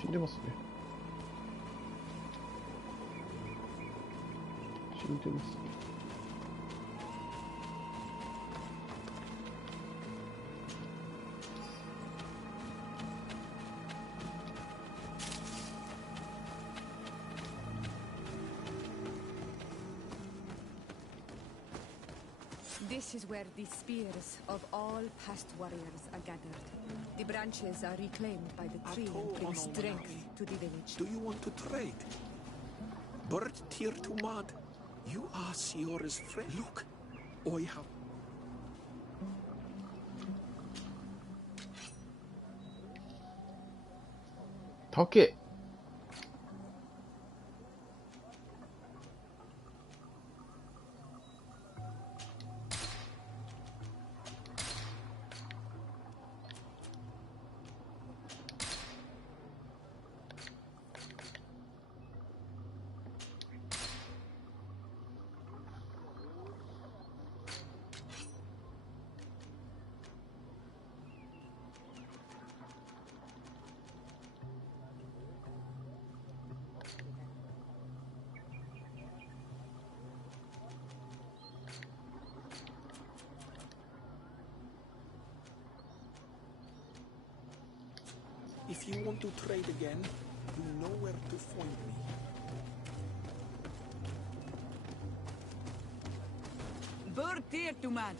死んでますね。死んでますね。This is where the spears of all past warriors are gathered. The branches are reclaimed by the tree and bring strength to the village. Do you want to trade? Bird tear to mud. You are Siora's friend. Look, I have. Take. If you want to trade again, you know where to find me. Bird dear to man.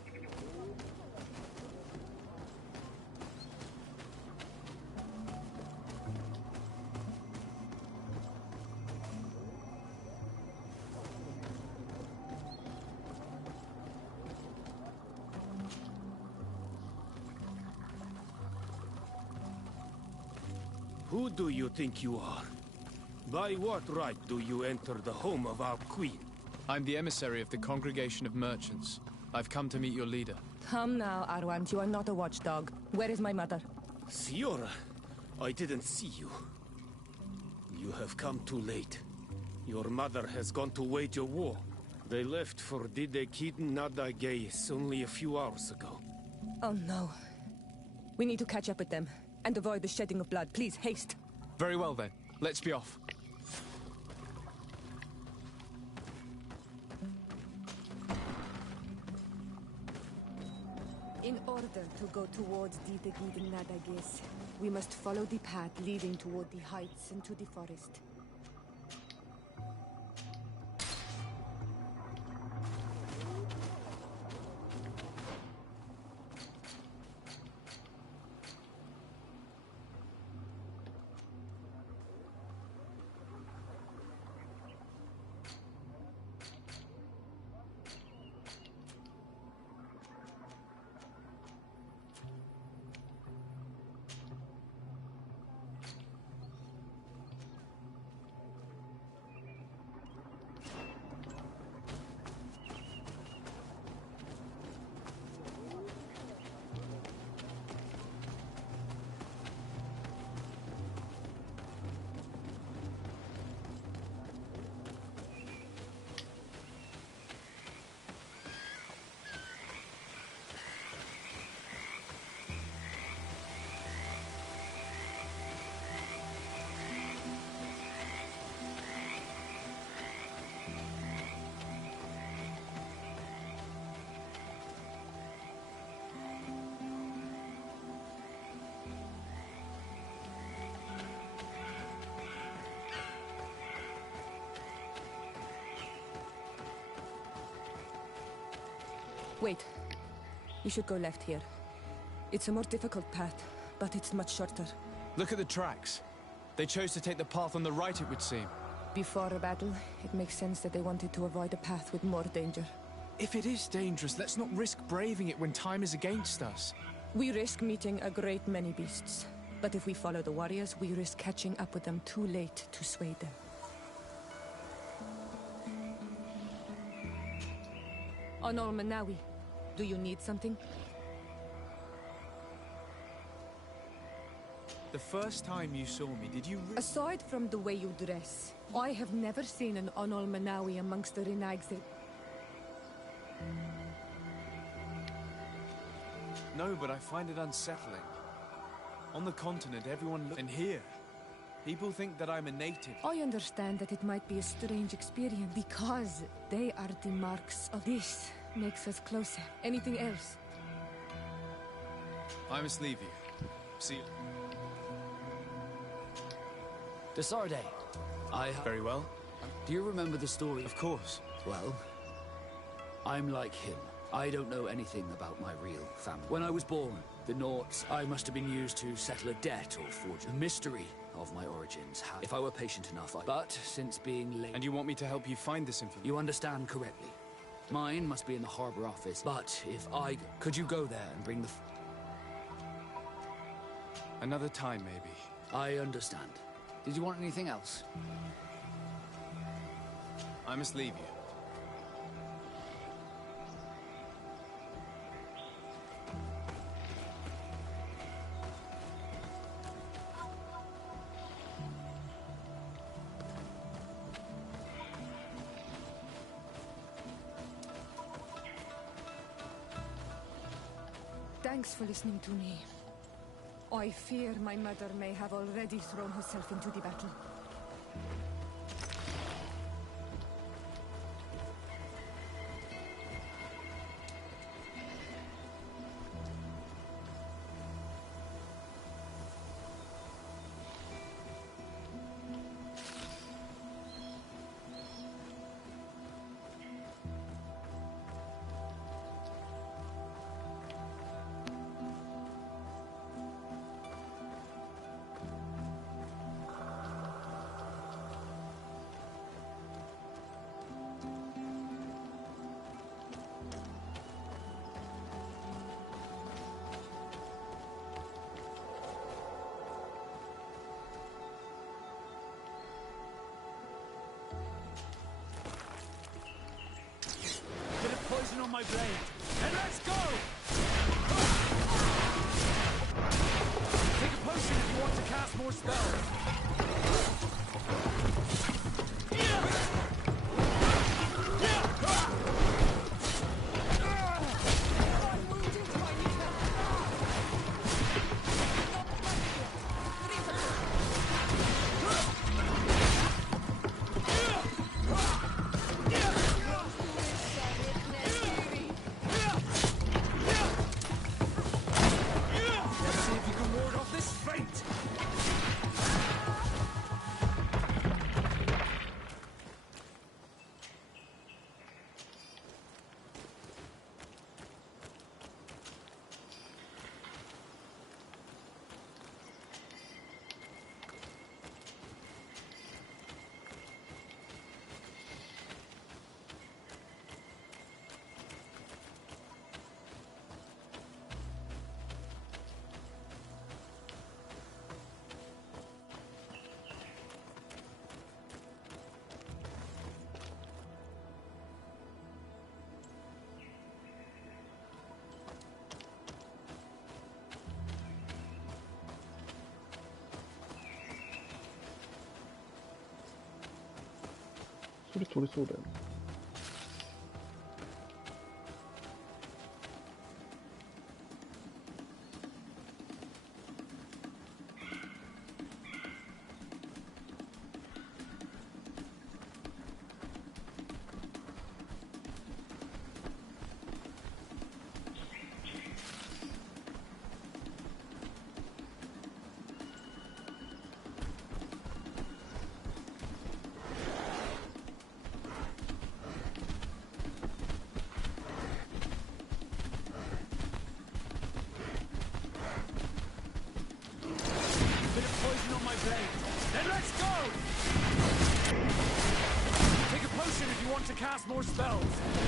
Who do you think you are? By what right do you enter the home of our queen? I'm the emissary of the Congregation of Merchants. I've come to meet your leader. Come now, Arwant. You are not a watchdog. Where is my mother? Siora, I didn't see you. You have come too late. Your mother has gone to wage a war. They left for Didekid Nadagais only a few hours ago. Oh no. We need to catch up with them and avoid the shedding of blood. Please, haste. Very well then. Let's be off. In order to go towards Didekid Nadagais, we must follow the path leading toward the heights into the forest. Wait. You should go left here. It's a more difficult path, but it's much shorter. Look at the tracks. They chose to take the path on the right, it would seem. Before a battle, it makes sense that they wanted to avoid a path with more danger. If it is dangerous, let's not risk braving it when time is against us. We risk meeting a great many beasts. But if we follow the warriors, we risk catching up with them too late to sway them. Onol Manawi, do you need something? The first time you saw me, did you Aside from the way you dress, I have never seen an Onol Manawi amongst the Rinagse. No, but I find it unsettling. On the continent, everyone looks... And here, people think that I'm a native. I understand that it might be a strange experience because they are the marks of this. Makes us closer. Anything else? I must leave you. See you. Desarde, Very well. Do you remember the story? Of course. Well, I'm like him. I don't know anything about my real family. When I was born, the Norts, I must have been used to settle a debt or forge a mystery of my origins. If I were patient enough, But since being late... And you want me to help you find this information? You understand correctly. Mine must be in the harbor office, but if I... Could you go there and bring the... Another time, maybe. I understand. Did you want anything else? I must leave you. Thanks for listening to me. I fear my mother may have already thrown herself into the battle. my blade, and let's go! Take a potion if you want to cast more spells.それ取れそうだよね。To cast more spells.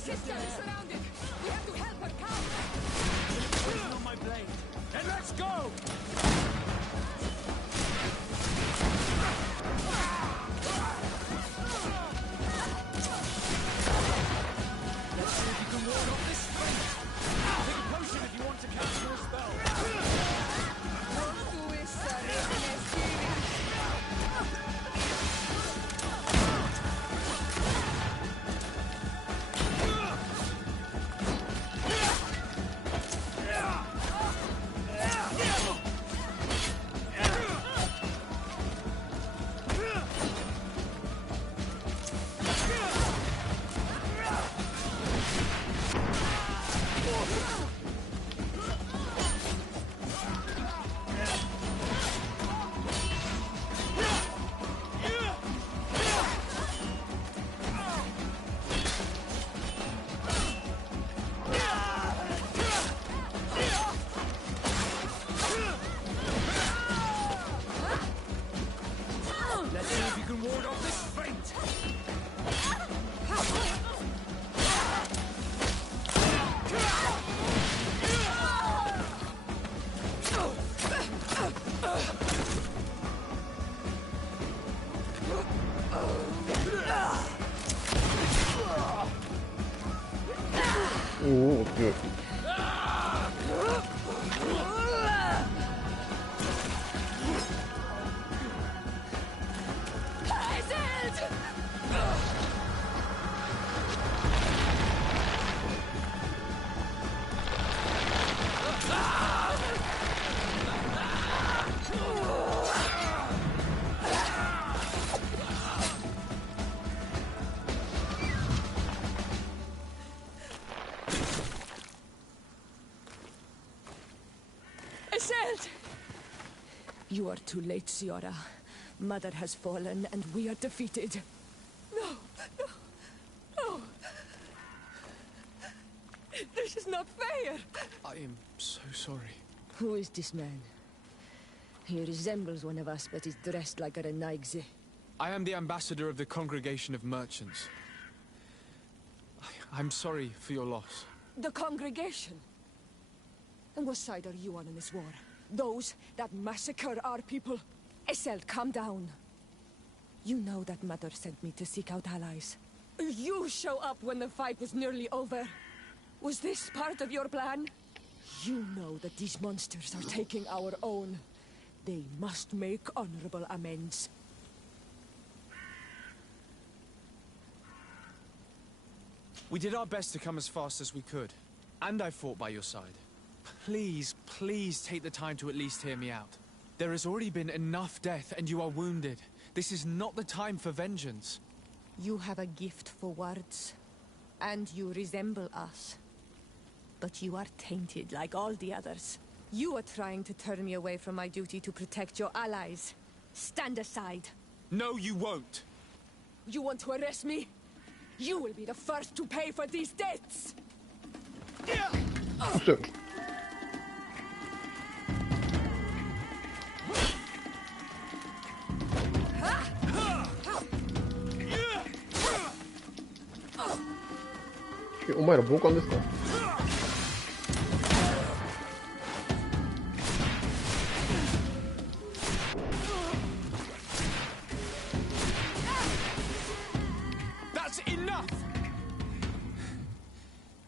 sister is surrounded. We have to help her counter. Poison on my blade. And let's go! Let's see if you can ward off this strength. Take a potion if you want to cast more spells. る。You are too late, Siora. Mother has fallen, and we are defeated. No, no, no. This is not fair. I am so sorry. Who is this man? He resembles one of us, but is dressed like a Renaigze. I am the ambassador of the Congregation of Merchants. I'm sorry for your loss. The congregation? And what side are you on in this war? Those that massacre our people? Essel, calm down. You know that Mother sent me to seek out allies. You show up when the fight was nearly over. Was this part of your plan? You know that these monsters are taking our own. They must make honorable amends. We did our best to come as fast as we could. And I fought by your side. Please, please take the time to at least hear me out. There has already been enough death, and you are wounded. This is not the time for vengeance. You have a gift for words, and you resemble us. But you are tainted like all the others. You are trying to turn me away from my duty to protect your allies. Stand aside. No, you won't. You want to arrest me? You will be the first to pay for these debts! Sure.お前ら暴漢ですか？That's enough!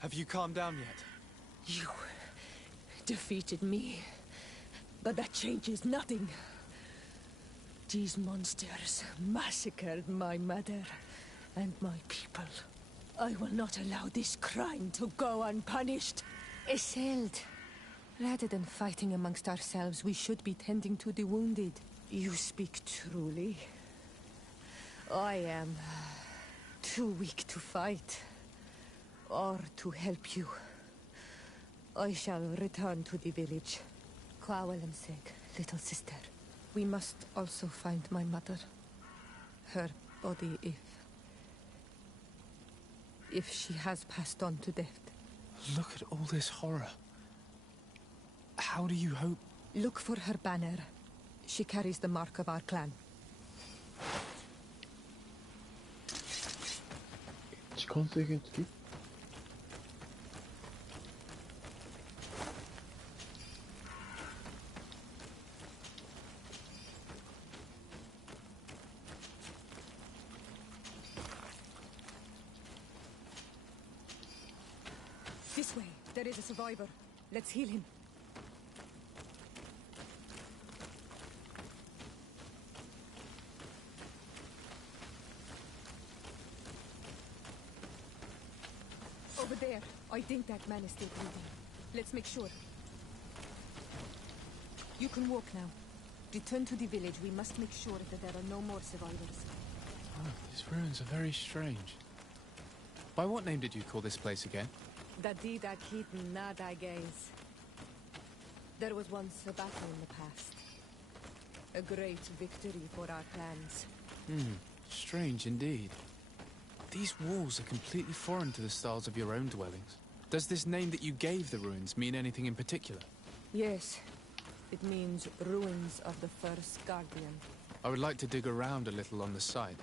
Have you calmed down yet? You defeated me, but that changes nothing. These monsters massacred my mother and my people. I will not allow this crime to go unpunished. Esseld, rather than fighting amongst ourselves, we should be tending to the wounded. You speak truly. I am too weak to fight, or to help you. I shall return to the village. Kwawalamseg, little sister. We must also find my mother. Her body, if she has passed on to death. Look at all this horror. How do you hope? Look for her banner. She carries the mark of our clan. 時間制限付きThis way. There is a survivor. Let's heal him. Over there. I think that man is still breathing. Let's make sure. You can walk now. Return to the village. We must make sure that there are no more survivors. Oh, these ruins are very strange. By what name did you call this place again? Dadida Keaton Nada Gaze. There was once a battle in the past. A great victory for our clans. Strange indeed. These walls are completely foreign to the styles of your own dwellings. Does this name that you gave the ruins mean anything in particular? Yes. It means ruins of the first guardian. I would like to dig around a little on the site.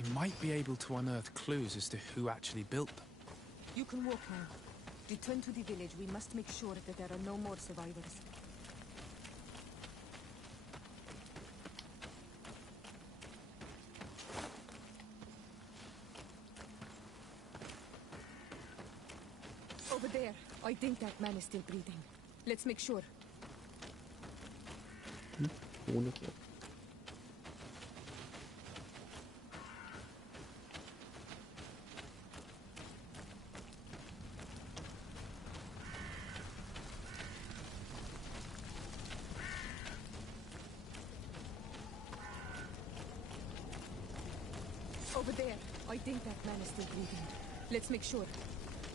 We might be able to unearth clues as to who actually built them. You can walk now. Return to the village. We must make sure that there are no more survivors. Over there. I think that man is still breathing. Let's make sure. Over there. I think that man is still breathing. Let's make sure.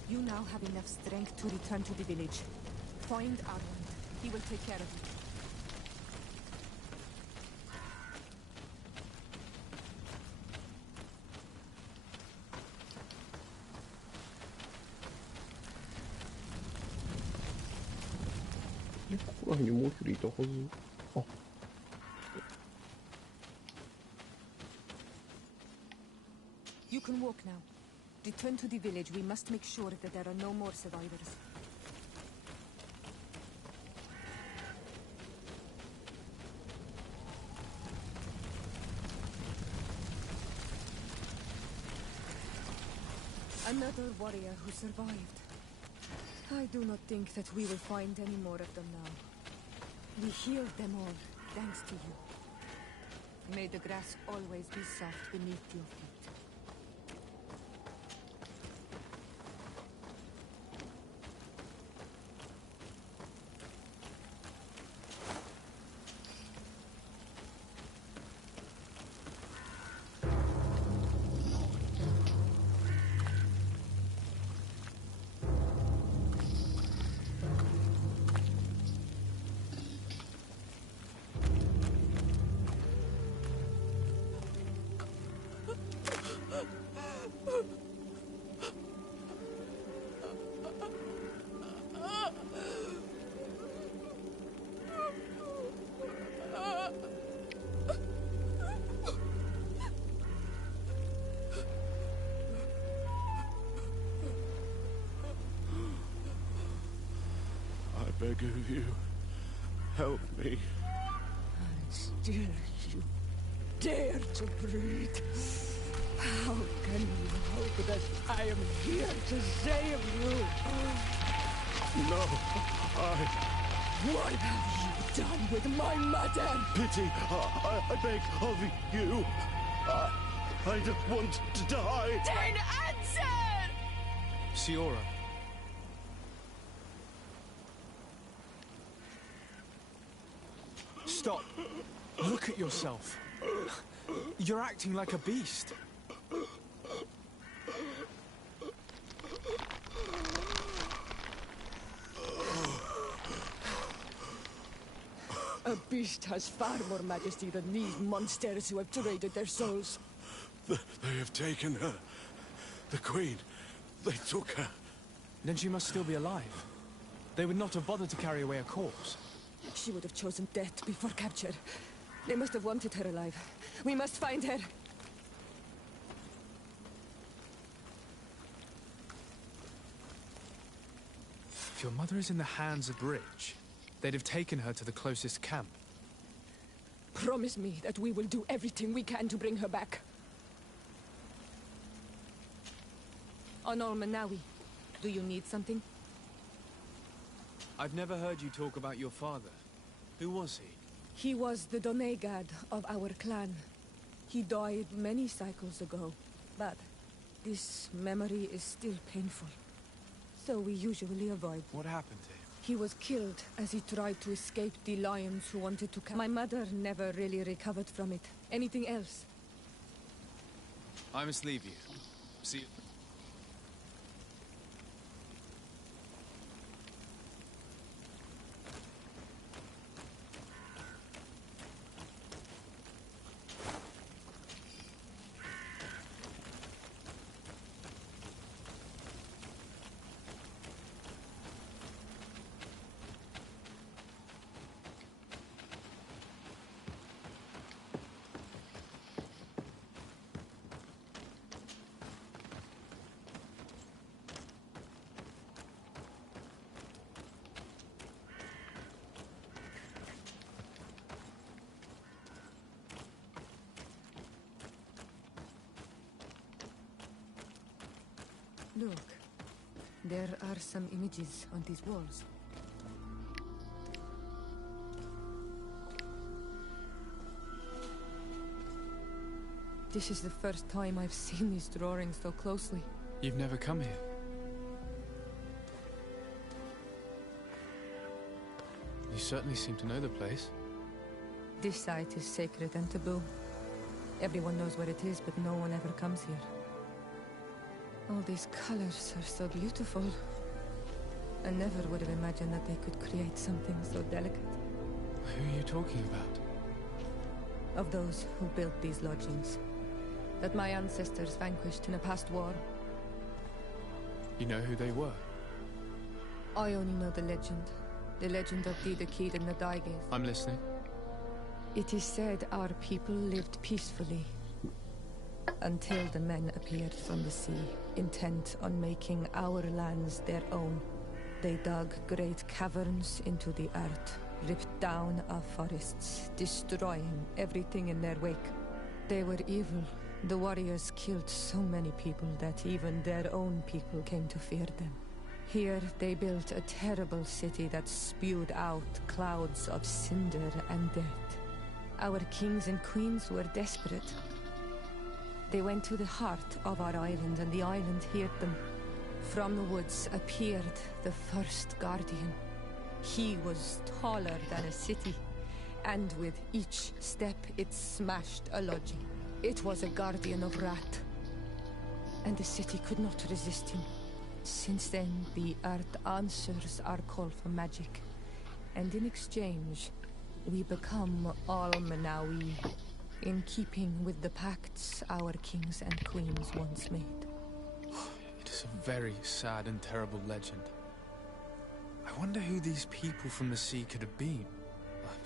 You now have enough strength to return to the village. Find Armand. He will take care of you. You can walk now. Return to the village. We must make sure that there are no more survivors. Another warrior who survived. I do not think that we will find any more of them now. We healed them all, thanks to you. May the grass always be soft beneath your feet. I beg of you, help me. Still you dare to breathe. How can you hope that I am here to save you? No, What have you done with my mother? Pity, I beg of you. I don't want to die. Then answer! Siora. Stop. Look at yourself. You're acting like a beast. A beast has far more majesty than these monsters who have traded their souls. They have taken her. The Queen. They took her. Then she must still be alive. They would not have bothered to carry away a corpse. She would have chosen death before capture. They must have wanted her alive. We must find her. If your mother is in the hands of Rich, they'd have taken her to the closest camp. Promise me that we will do everything we can to bring her back. Honor Manawi, do you need something? I've never heard you talk about your father. Who was he? He was the Donegad of our clan. He died many cycles ago, but this memory is still painful. So we usually avoid. What happened to him? He was killed as he tried to escape the lions who wanted to come. My mother never really recovered from it. Anything else? I must leave you. See you. Look, There are some images on these walls. This is the first time I've seen these drawings so closely. You've never come here? You certainly seem to know the place. This site is sacred and taboo. Everyone knows where it is, but no one ever comes here. All these colors are so beautiful. I never would have imagined that they could create something so delicate. Who are you talking about? Of those who built these lodgings, that my ancestors vanquished in a past war. You know who they were? I only know the legend of the Kid and the Daiges. I'm listening. It is said our people lived peacefully until the men appeared from the sea, intent on making our lands their own. They dug great caverns into the earth, ripped down our forests, destroying everything in their wake. They were evil. The warriors killed so many people that even their own people came to fear them. Here they built a terrible city that spewed out clouds of cinder and death. Our kings and queens were desperate. They went to the heart of our island, and the island heard them. From the woods appeared the first guardian. He was taller than a city, and with each step it smashed a lodging. It was a guardian of Rat, and the city could not resist him. Since then, the earth answers our call for magic, and in exchange, we become Almanawi, in keeping with the pacts our kings and queens once made. It is a very sad and terrible legend. I wonder who these people from the sea could have been.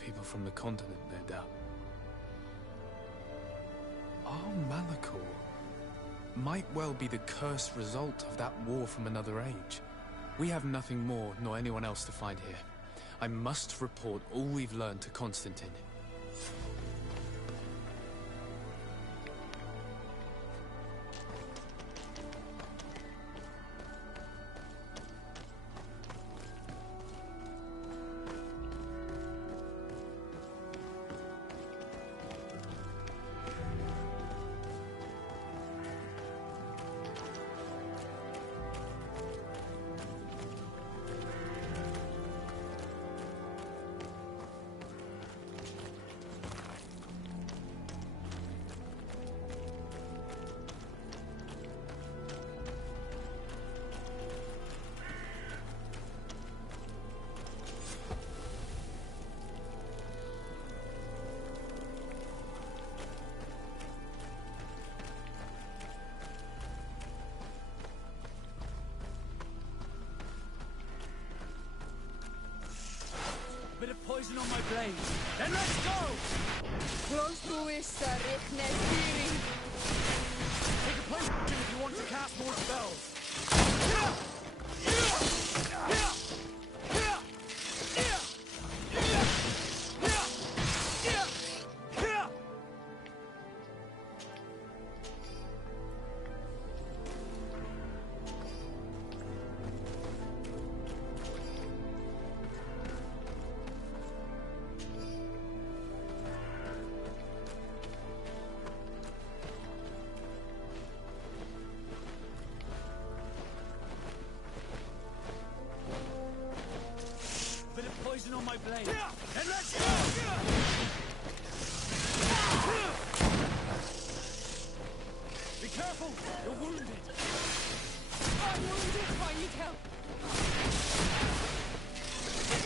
People from the continent, no doubt. Our Malachor might well be the cursed result of that war from another age. We have nothing more nor anyone else to find here. I must report all we've learned to Constantine. Bit of poison on my blade. Then let's go! Close to Issa, Ricknesiri. Take a potion if you want to cast more spells. Poison on my blade. And let's go! Be careful! You're wounded! I'm wounded! I need help! Take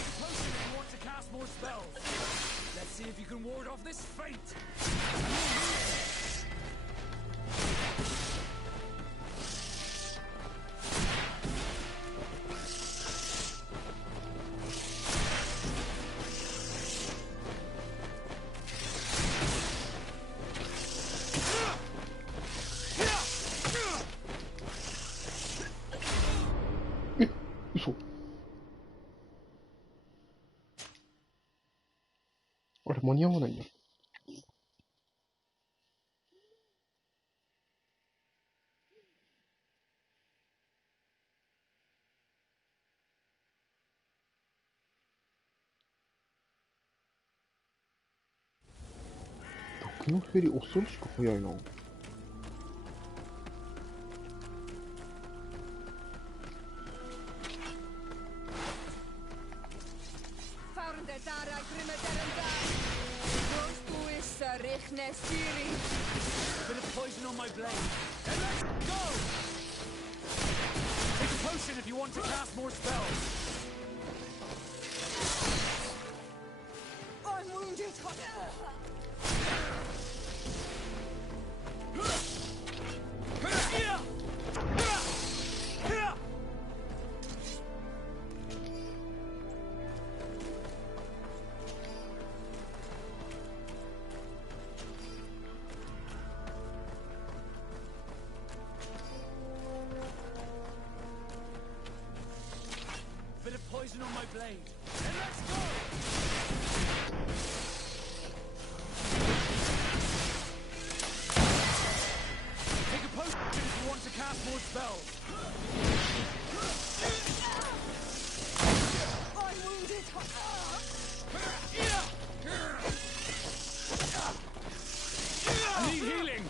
a potion if you want to cast more spells. Let's see if you can ward off this fate!嘘。あれ、間に合わないんだ。このヘリ恐ろしく速いな。Bit of poison on my blade. And let's go! Take a potion if you want to cast more spells. I'm wounded. Bit of poison on my blade. And let's go! Take a potion if you want to cast more spells. I'm wounded. I need healing.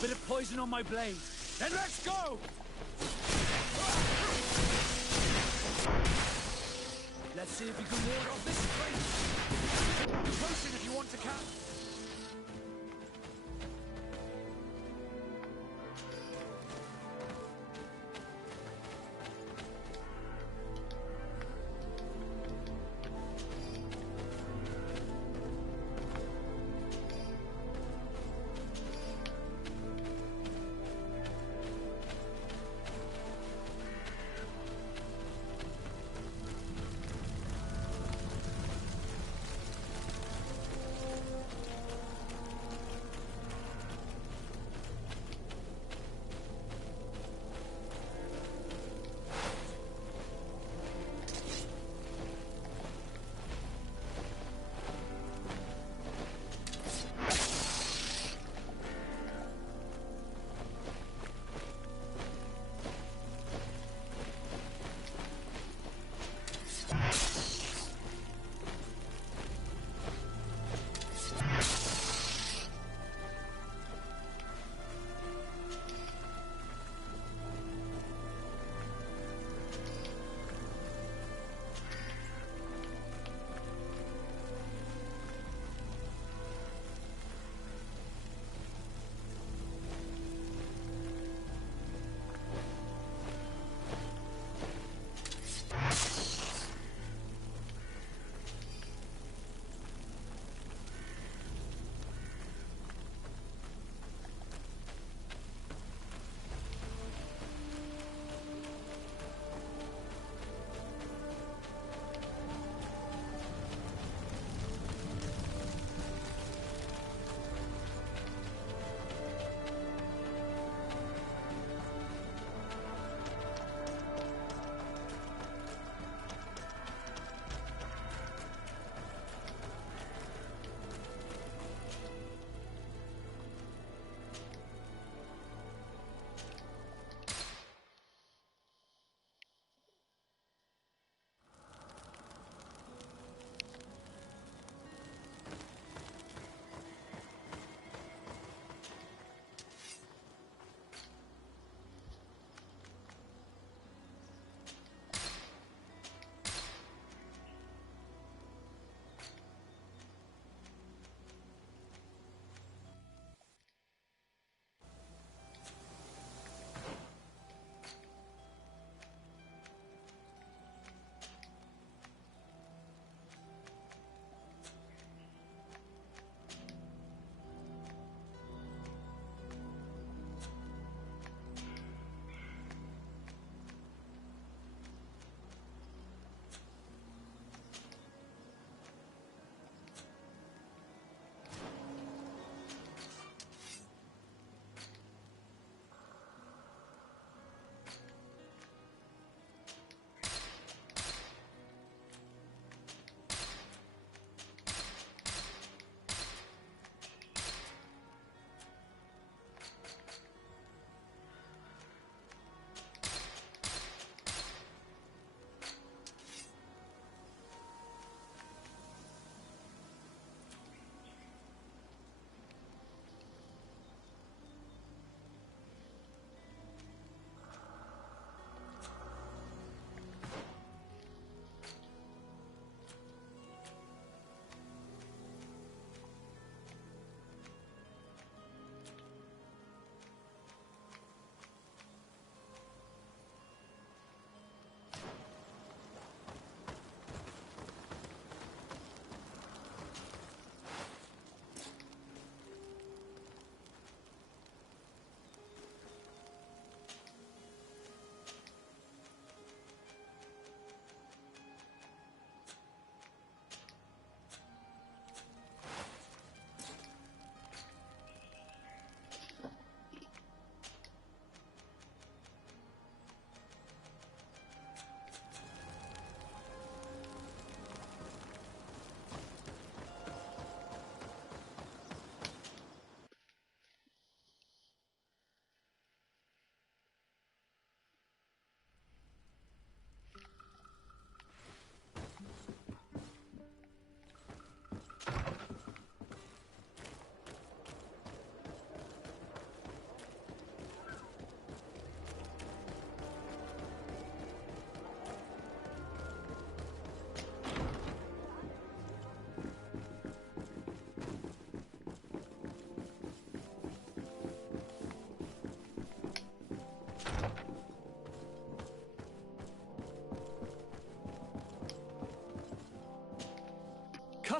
Bit of poison on my blade. Then let's go! Let's see if we can ward off this strength. Take a potion if you want to cast.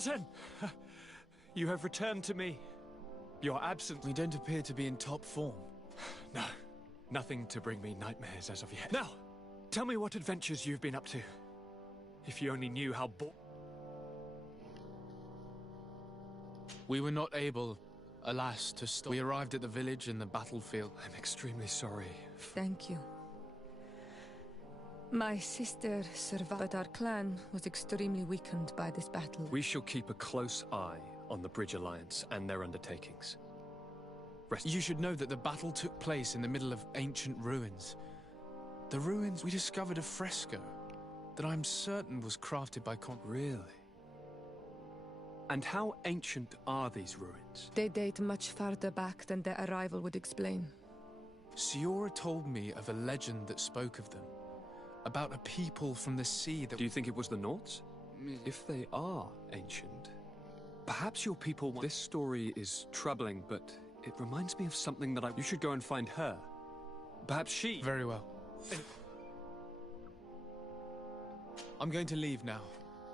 Cousin! You have returned to me. Your absence... We don't appear to be in top form. No, nothing to bring me nightmares as of yet. Now, tell me what adventures you've been up to. If you only knew how We were not able, alas, to stop. We arrived at the village in the battlefield. I'm extremely sorry. Thank you. My sister survived, but our clan was extremely weakened by this battle. We shall keep a close eye on the Bridge Alliance and their undertakings. You should know that the battle took place in the middle of ancient ruins. The ruins, we discovered a fresco that I'm certain was crafted by Really? And how ancient are these ruins? They date much farther back than their arrival would explain. Siora told me of a legend that spoke of them. About a people from the sea that... Do you think it was the Norts? If they are ancient, perhaps your people want... This story is troubling, but it reminds me of something that You should go and find her. Perhaps she... Very well. I'm going to leave now.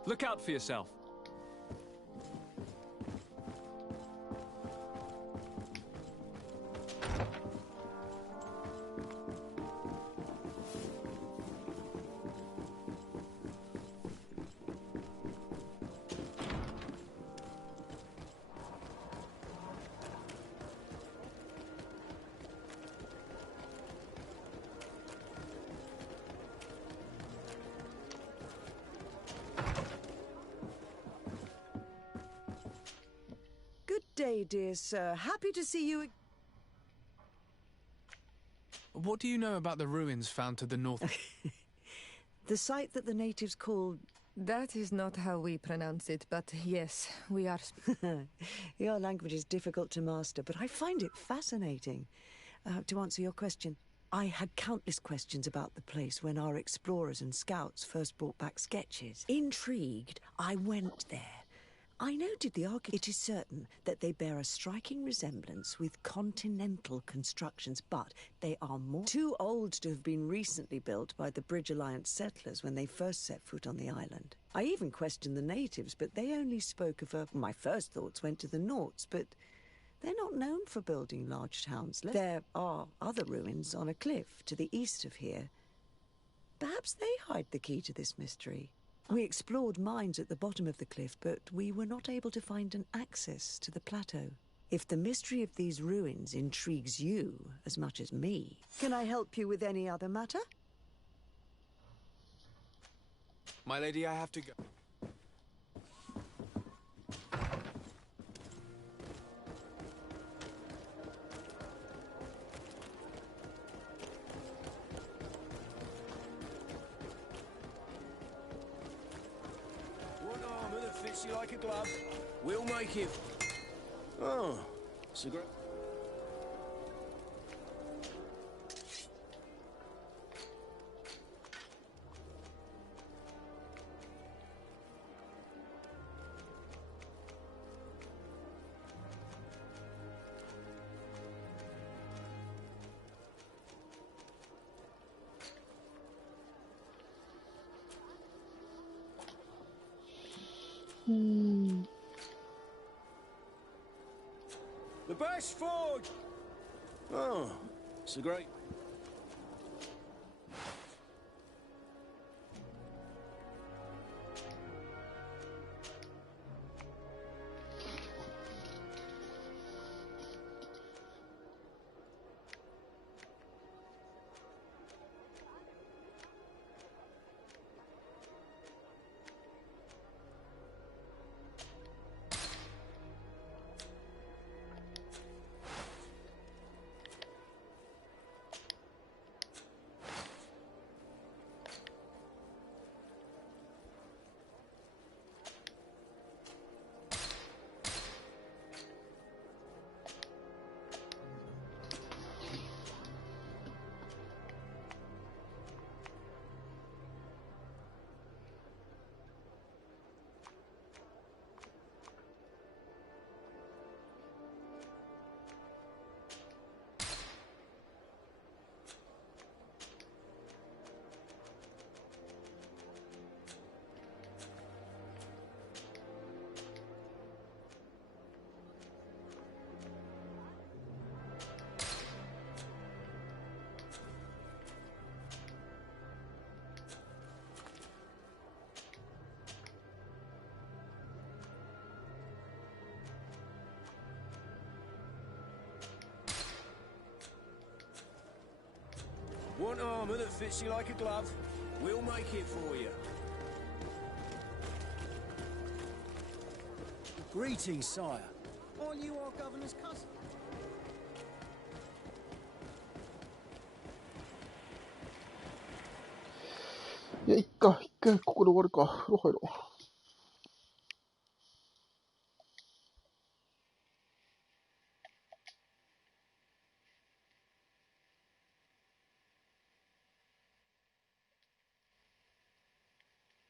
Look out for yourself. Day, dear sir. Happy to see you. What do you know about the ruins found to the north? The site that the natives call... That is not how we pronounce it, but yes, we are... Your language is difficult to master, but I find it fascinating. To answer your question, I had countless questions about the place when our explorers and scouts first brought back sketches. Intrigued, I went there. I noted the It is certain that they bear a striking resemblance with continental constructions, but they are too old to have been recently built by the Bridge Alliance settlers when they first set foot on the island. I even questioned the natives, but they only spoke of my first thoughts went to the Norts, but they're not known for building large towns. There are other ruins on a cliff to the east of here. Perhaps they hide the key to this mystery. We explored mines at the bottom of the cliff, but we were not able to find an access to the plateau. If the mystery of these ruins intrigues you as much as me, can I help you with any other matter? My lady, I have to go. Fits you like a glove. We'll make it. Oh, cigarette. The best forge! Oh, it's a great... Want armor that fits you like a glove? We'll make it for you. Greetings, sire. Aren't you our governor's cousin? いや、いっか、一回ここで終わるか。風呂入ろう。